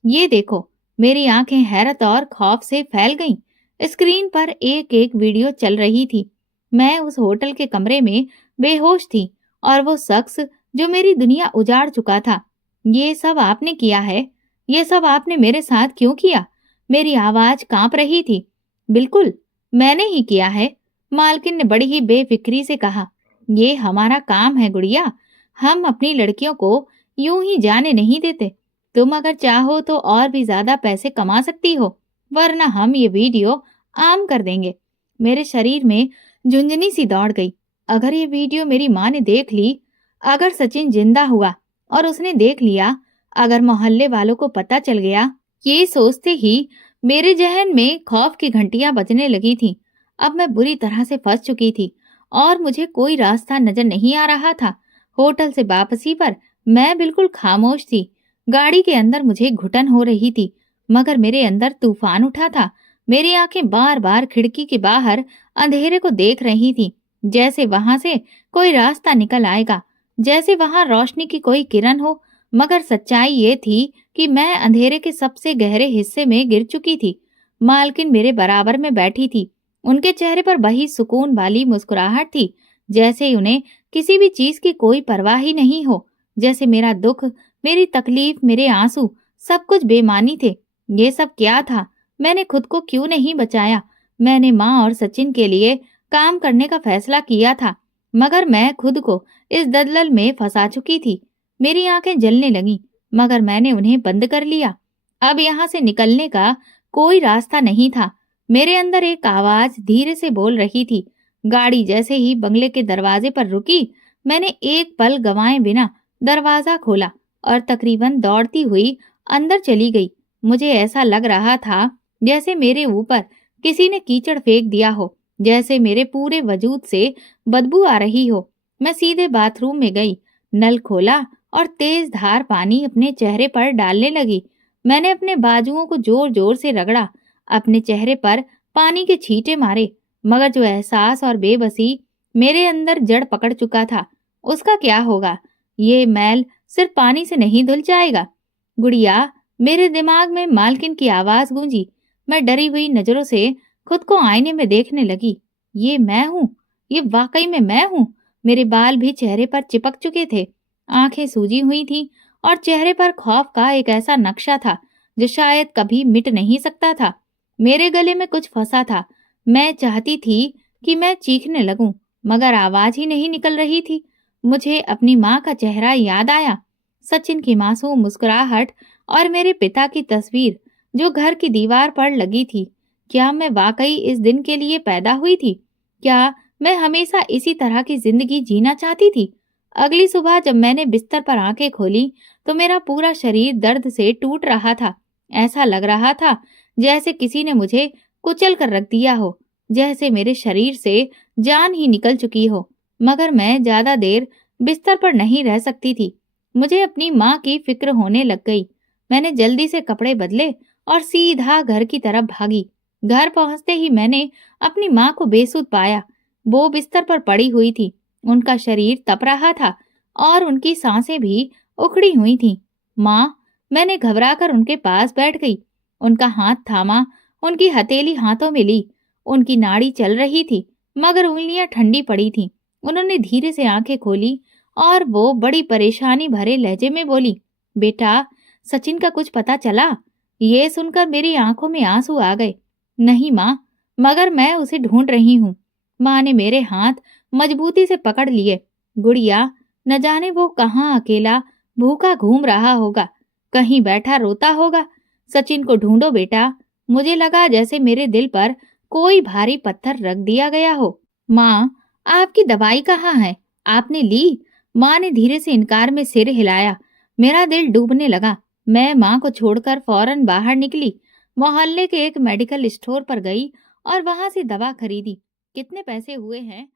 ये देखो। मेरी आंखें हैरत और खौफ से फैल गईं। स्क्रीन पर एक एक वीडियो चल रही थी। मैं उस होटल के कमरे में बेहोश थी और वो शख्स जो मेरी दुनिया उजाड़ चुका था। ये सब आपने किया है? ये सब आपने मेरे साथ क्यों किया? मेरी आवाज कांप रही थी। बिल्कुल, मैंने ही किया है, मालकिन ने बड़ी ही बेफिक्री से कहा। ये हमारा काम है गुड़िया। हम अपनी लड़कियों को यूं ही जाने नहीं देते। तुम अगर चाहो तो और भी ज्यादा पैसे कमा सकती हो, वरना हम ये वीडियो आम कर देंगे। मेरे शरीर में झुंझुनी सी दौड़ गई। अगर ये वीडियो मेरी माँ ने देख ली, अगर सचिन जिंदा हुआ और उसने देख लिया, अगर मोहल्ले वालों को पता चल गया। ये सोचते ही मेरे जहन में खौफ की घंटियां बजने लगी थी। अब मैं बुरी तरह से फंस चुकी थी और मुझे कोई रास्ता नजर नहीं आ रहा था। होटल से वापसी पर मैं बिल्कुल खामोश थी। गाड़ी के अंदर मुझे घुटन हो रही थी, मगर मेरे अंदर तूफान उठा था। मेरी आंखें बार बार खिड़की के बाहर अंधेरे को देख रही थी, जैसे वहां से कोई रास्ता निकल आएगा, जैसे वहां रोशनी की कोई किरण हो। मगर सच्चाई ये थी कि मैं अंधेरे के सबसे गहरे हिस्से में गिर चुकी थी। मालकिन मेरे बराबर में बैठी थी। उनके चेहरे पर वही सुकून वाली मुस्कुराहट थी, जैसे उन्हें किसी भी चीज की कोई परवाह ही नहीं हो। जैसे मेरा दुख, मेरी तकलीफ, मेरे आंसू सब कुछ बेमानी थे। ये सब क्या था? मैंने खुद को क्यों नहीं बचाया? मैंने माँ और सचिन के लिए काम करने का फैसला किया था, मगर मैं खुद को इस दलदल में फंसा चुकी थी। मेरी आंखें जलने लगीं, मगर मैंने उन्हें बंद कर लिया। अब यहाँ से निकलने का कोई रास्ता नहीं था। मेरे अंदर एक आवाज धीरे से बोल रही थी। गाड़ी जैसे ही बंगले के दरवाजे पर रुकी, मैंने एक पल गंवाए बिना दरवाजा खोला और तकरीबन दौड़ती हुई अंदर चली गई। मुझे ऐसा लग रहा था जैसे मेरे ऊपर किसी ने कीचड़ फेंक दिया हो, जैसे मेरे पूरे वजूद से बदबू आ रही हो। मैं सीधे बाथरूम में गई। नल खोला और तेज धार पानी अपने चेहरे पर डालने लगी। मैंने अपने बाजुओं को जोर जोर से रगड़ा, अपने चेहरे पर पानी के छींटे मारे, मगर जो एहसास और बेबसी मेरे अंदर जड़ पकड़ चुका था, उसका क्या होगा? ये मैल सिर्फ पानी से नहीं धुल जाएगा। गुड़िया, मेरे दिमाग में मालकिन की आवाज गूंजी। मैं डरी हुई नजरों से खुद को आईने में देखने लगी। ये मैं हूँ, ये वाकई में मैं हूँ। मेरे बाल भी चेहरे पर चिपक चुके थे, आंखें सूजी हुई थीं और चेहरे पर खौफ का एक ऐसा नक्शा था जो शायद कभी मिट नहीं सकता था। मेरे गले में कुछ फंसा था। मैं चाहती थी कि मैं चीखने लगूं, मगर आवाज ही नहीं निकल रही थी। मुझे अपनी माँ का चेहरा याद आया, सचिन की मासूम मुस्कुराहट और मेरे पिता की तस्वीर जो घर की दीवार पर लगी थी। क्या मैं वाकई इस दिन के लिए पैदा हुई थी? क्या मैं हमेशा इसी तरह की जिंदगी जीना चाहती थी? अगली सुबह जब मैंने बिस्तर पर आंखें खोली तो मेरा पूरा शरीर दर्द से टूट रहा था। ऐसा लग रहा था जैसे किसी ने मुझे कुचल कर रख दिया हो, जैसे मेरे शरीर से जान ही निकल चुकी हो। मगर मैं ज्यादा देर बिस्तर पर नहीं रह सकती थी। मुझे अपनी माँ की फिक्र होने लग गई। मैंने जल्दी से कपड़े बदले और सीधा घर की तरफ भागी। घर पहुंचते ही मैंने अपनी माँ को बेसुध पाया। वो बिस्तर पर पड़ी हुई थी, उनका शरीर तप रहा था और उनकी सांसें भी उखड़ी हुई थीं। माँ, मैंने घबराकर उनके पास बैठ गई, उनका हाथ थामा, उनकी हथेली हाथों में ली। उनकी नाड़ी चल रही थी, मगर उंगलियां ठंडी पड़ी थीं। उन्होंने धीरे से आंखें खोली और वो बड़ी परेशानी भरे लहजे में बोली, बेटा, सचिन का कुछ पता चला? ये सुनकर मेरी आंखों में आंसू आ गए। नहीं माँ, मगर मैं उसे ढूंढ रही हूँ। माँ ने मेरे हाथ मजबूती से पकड़ लिए। गुड़िया, न जाने वो कहाँ अकेला भूखा घूम रहा होगा, कहीं बैठा रोता होगा। सचिन को ढूंढो बेटा। मुझे लगा जैसे मेरे दिल पर कोई भारी पत्थर रख दिया गया हो। माँ, आपकी दवाई कहाँ है? आपने ली? माँ ने धीरे से इनकार में सिर हिलाया। मेरा दिल डूबने लगा। मैं माँ को छोड़कर फौरन बाहर निकली, मोहल्ले के एक मेडिकल स्टोर पर गई और वहां से दवा खरीदी। कितने पैसे हुए हैं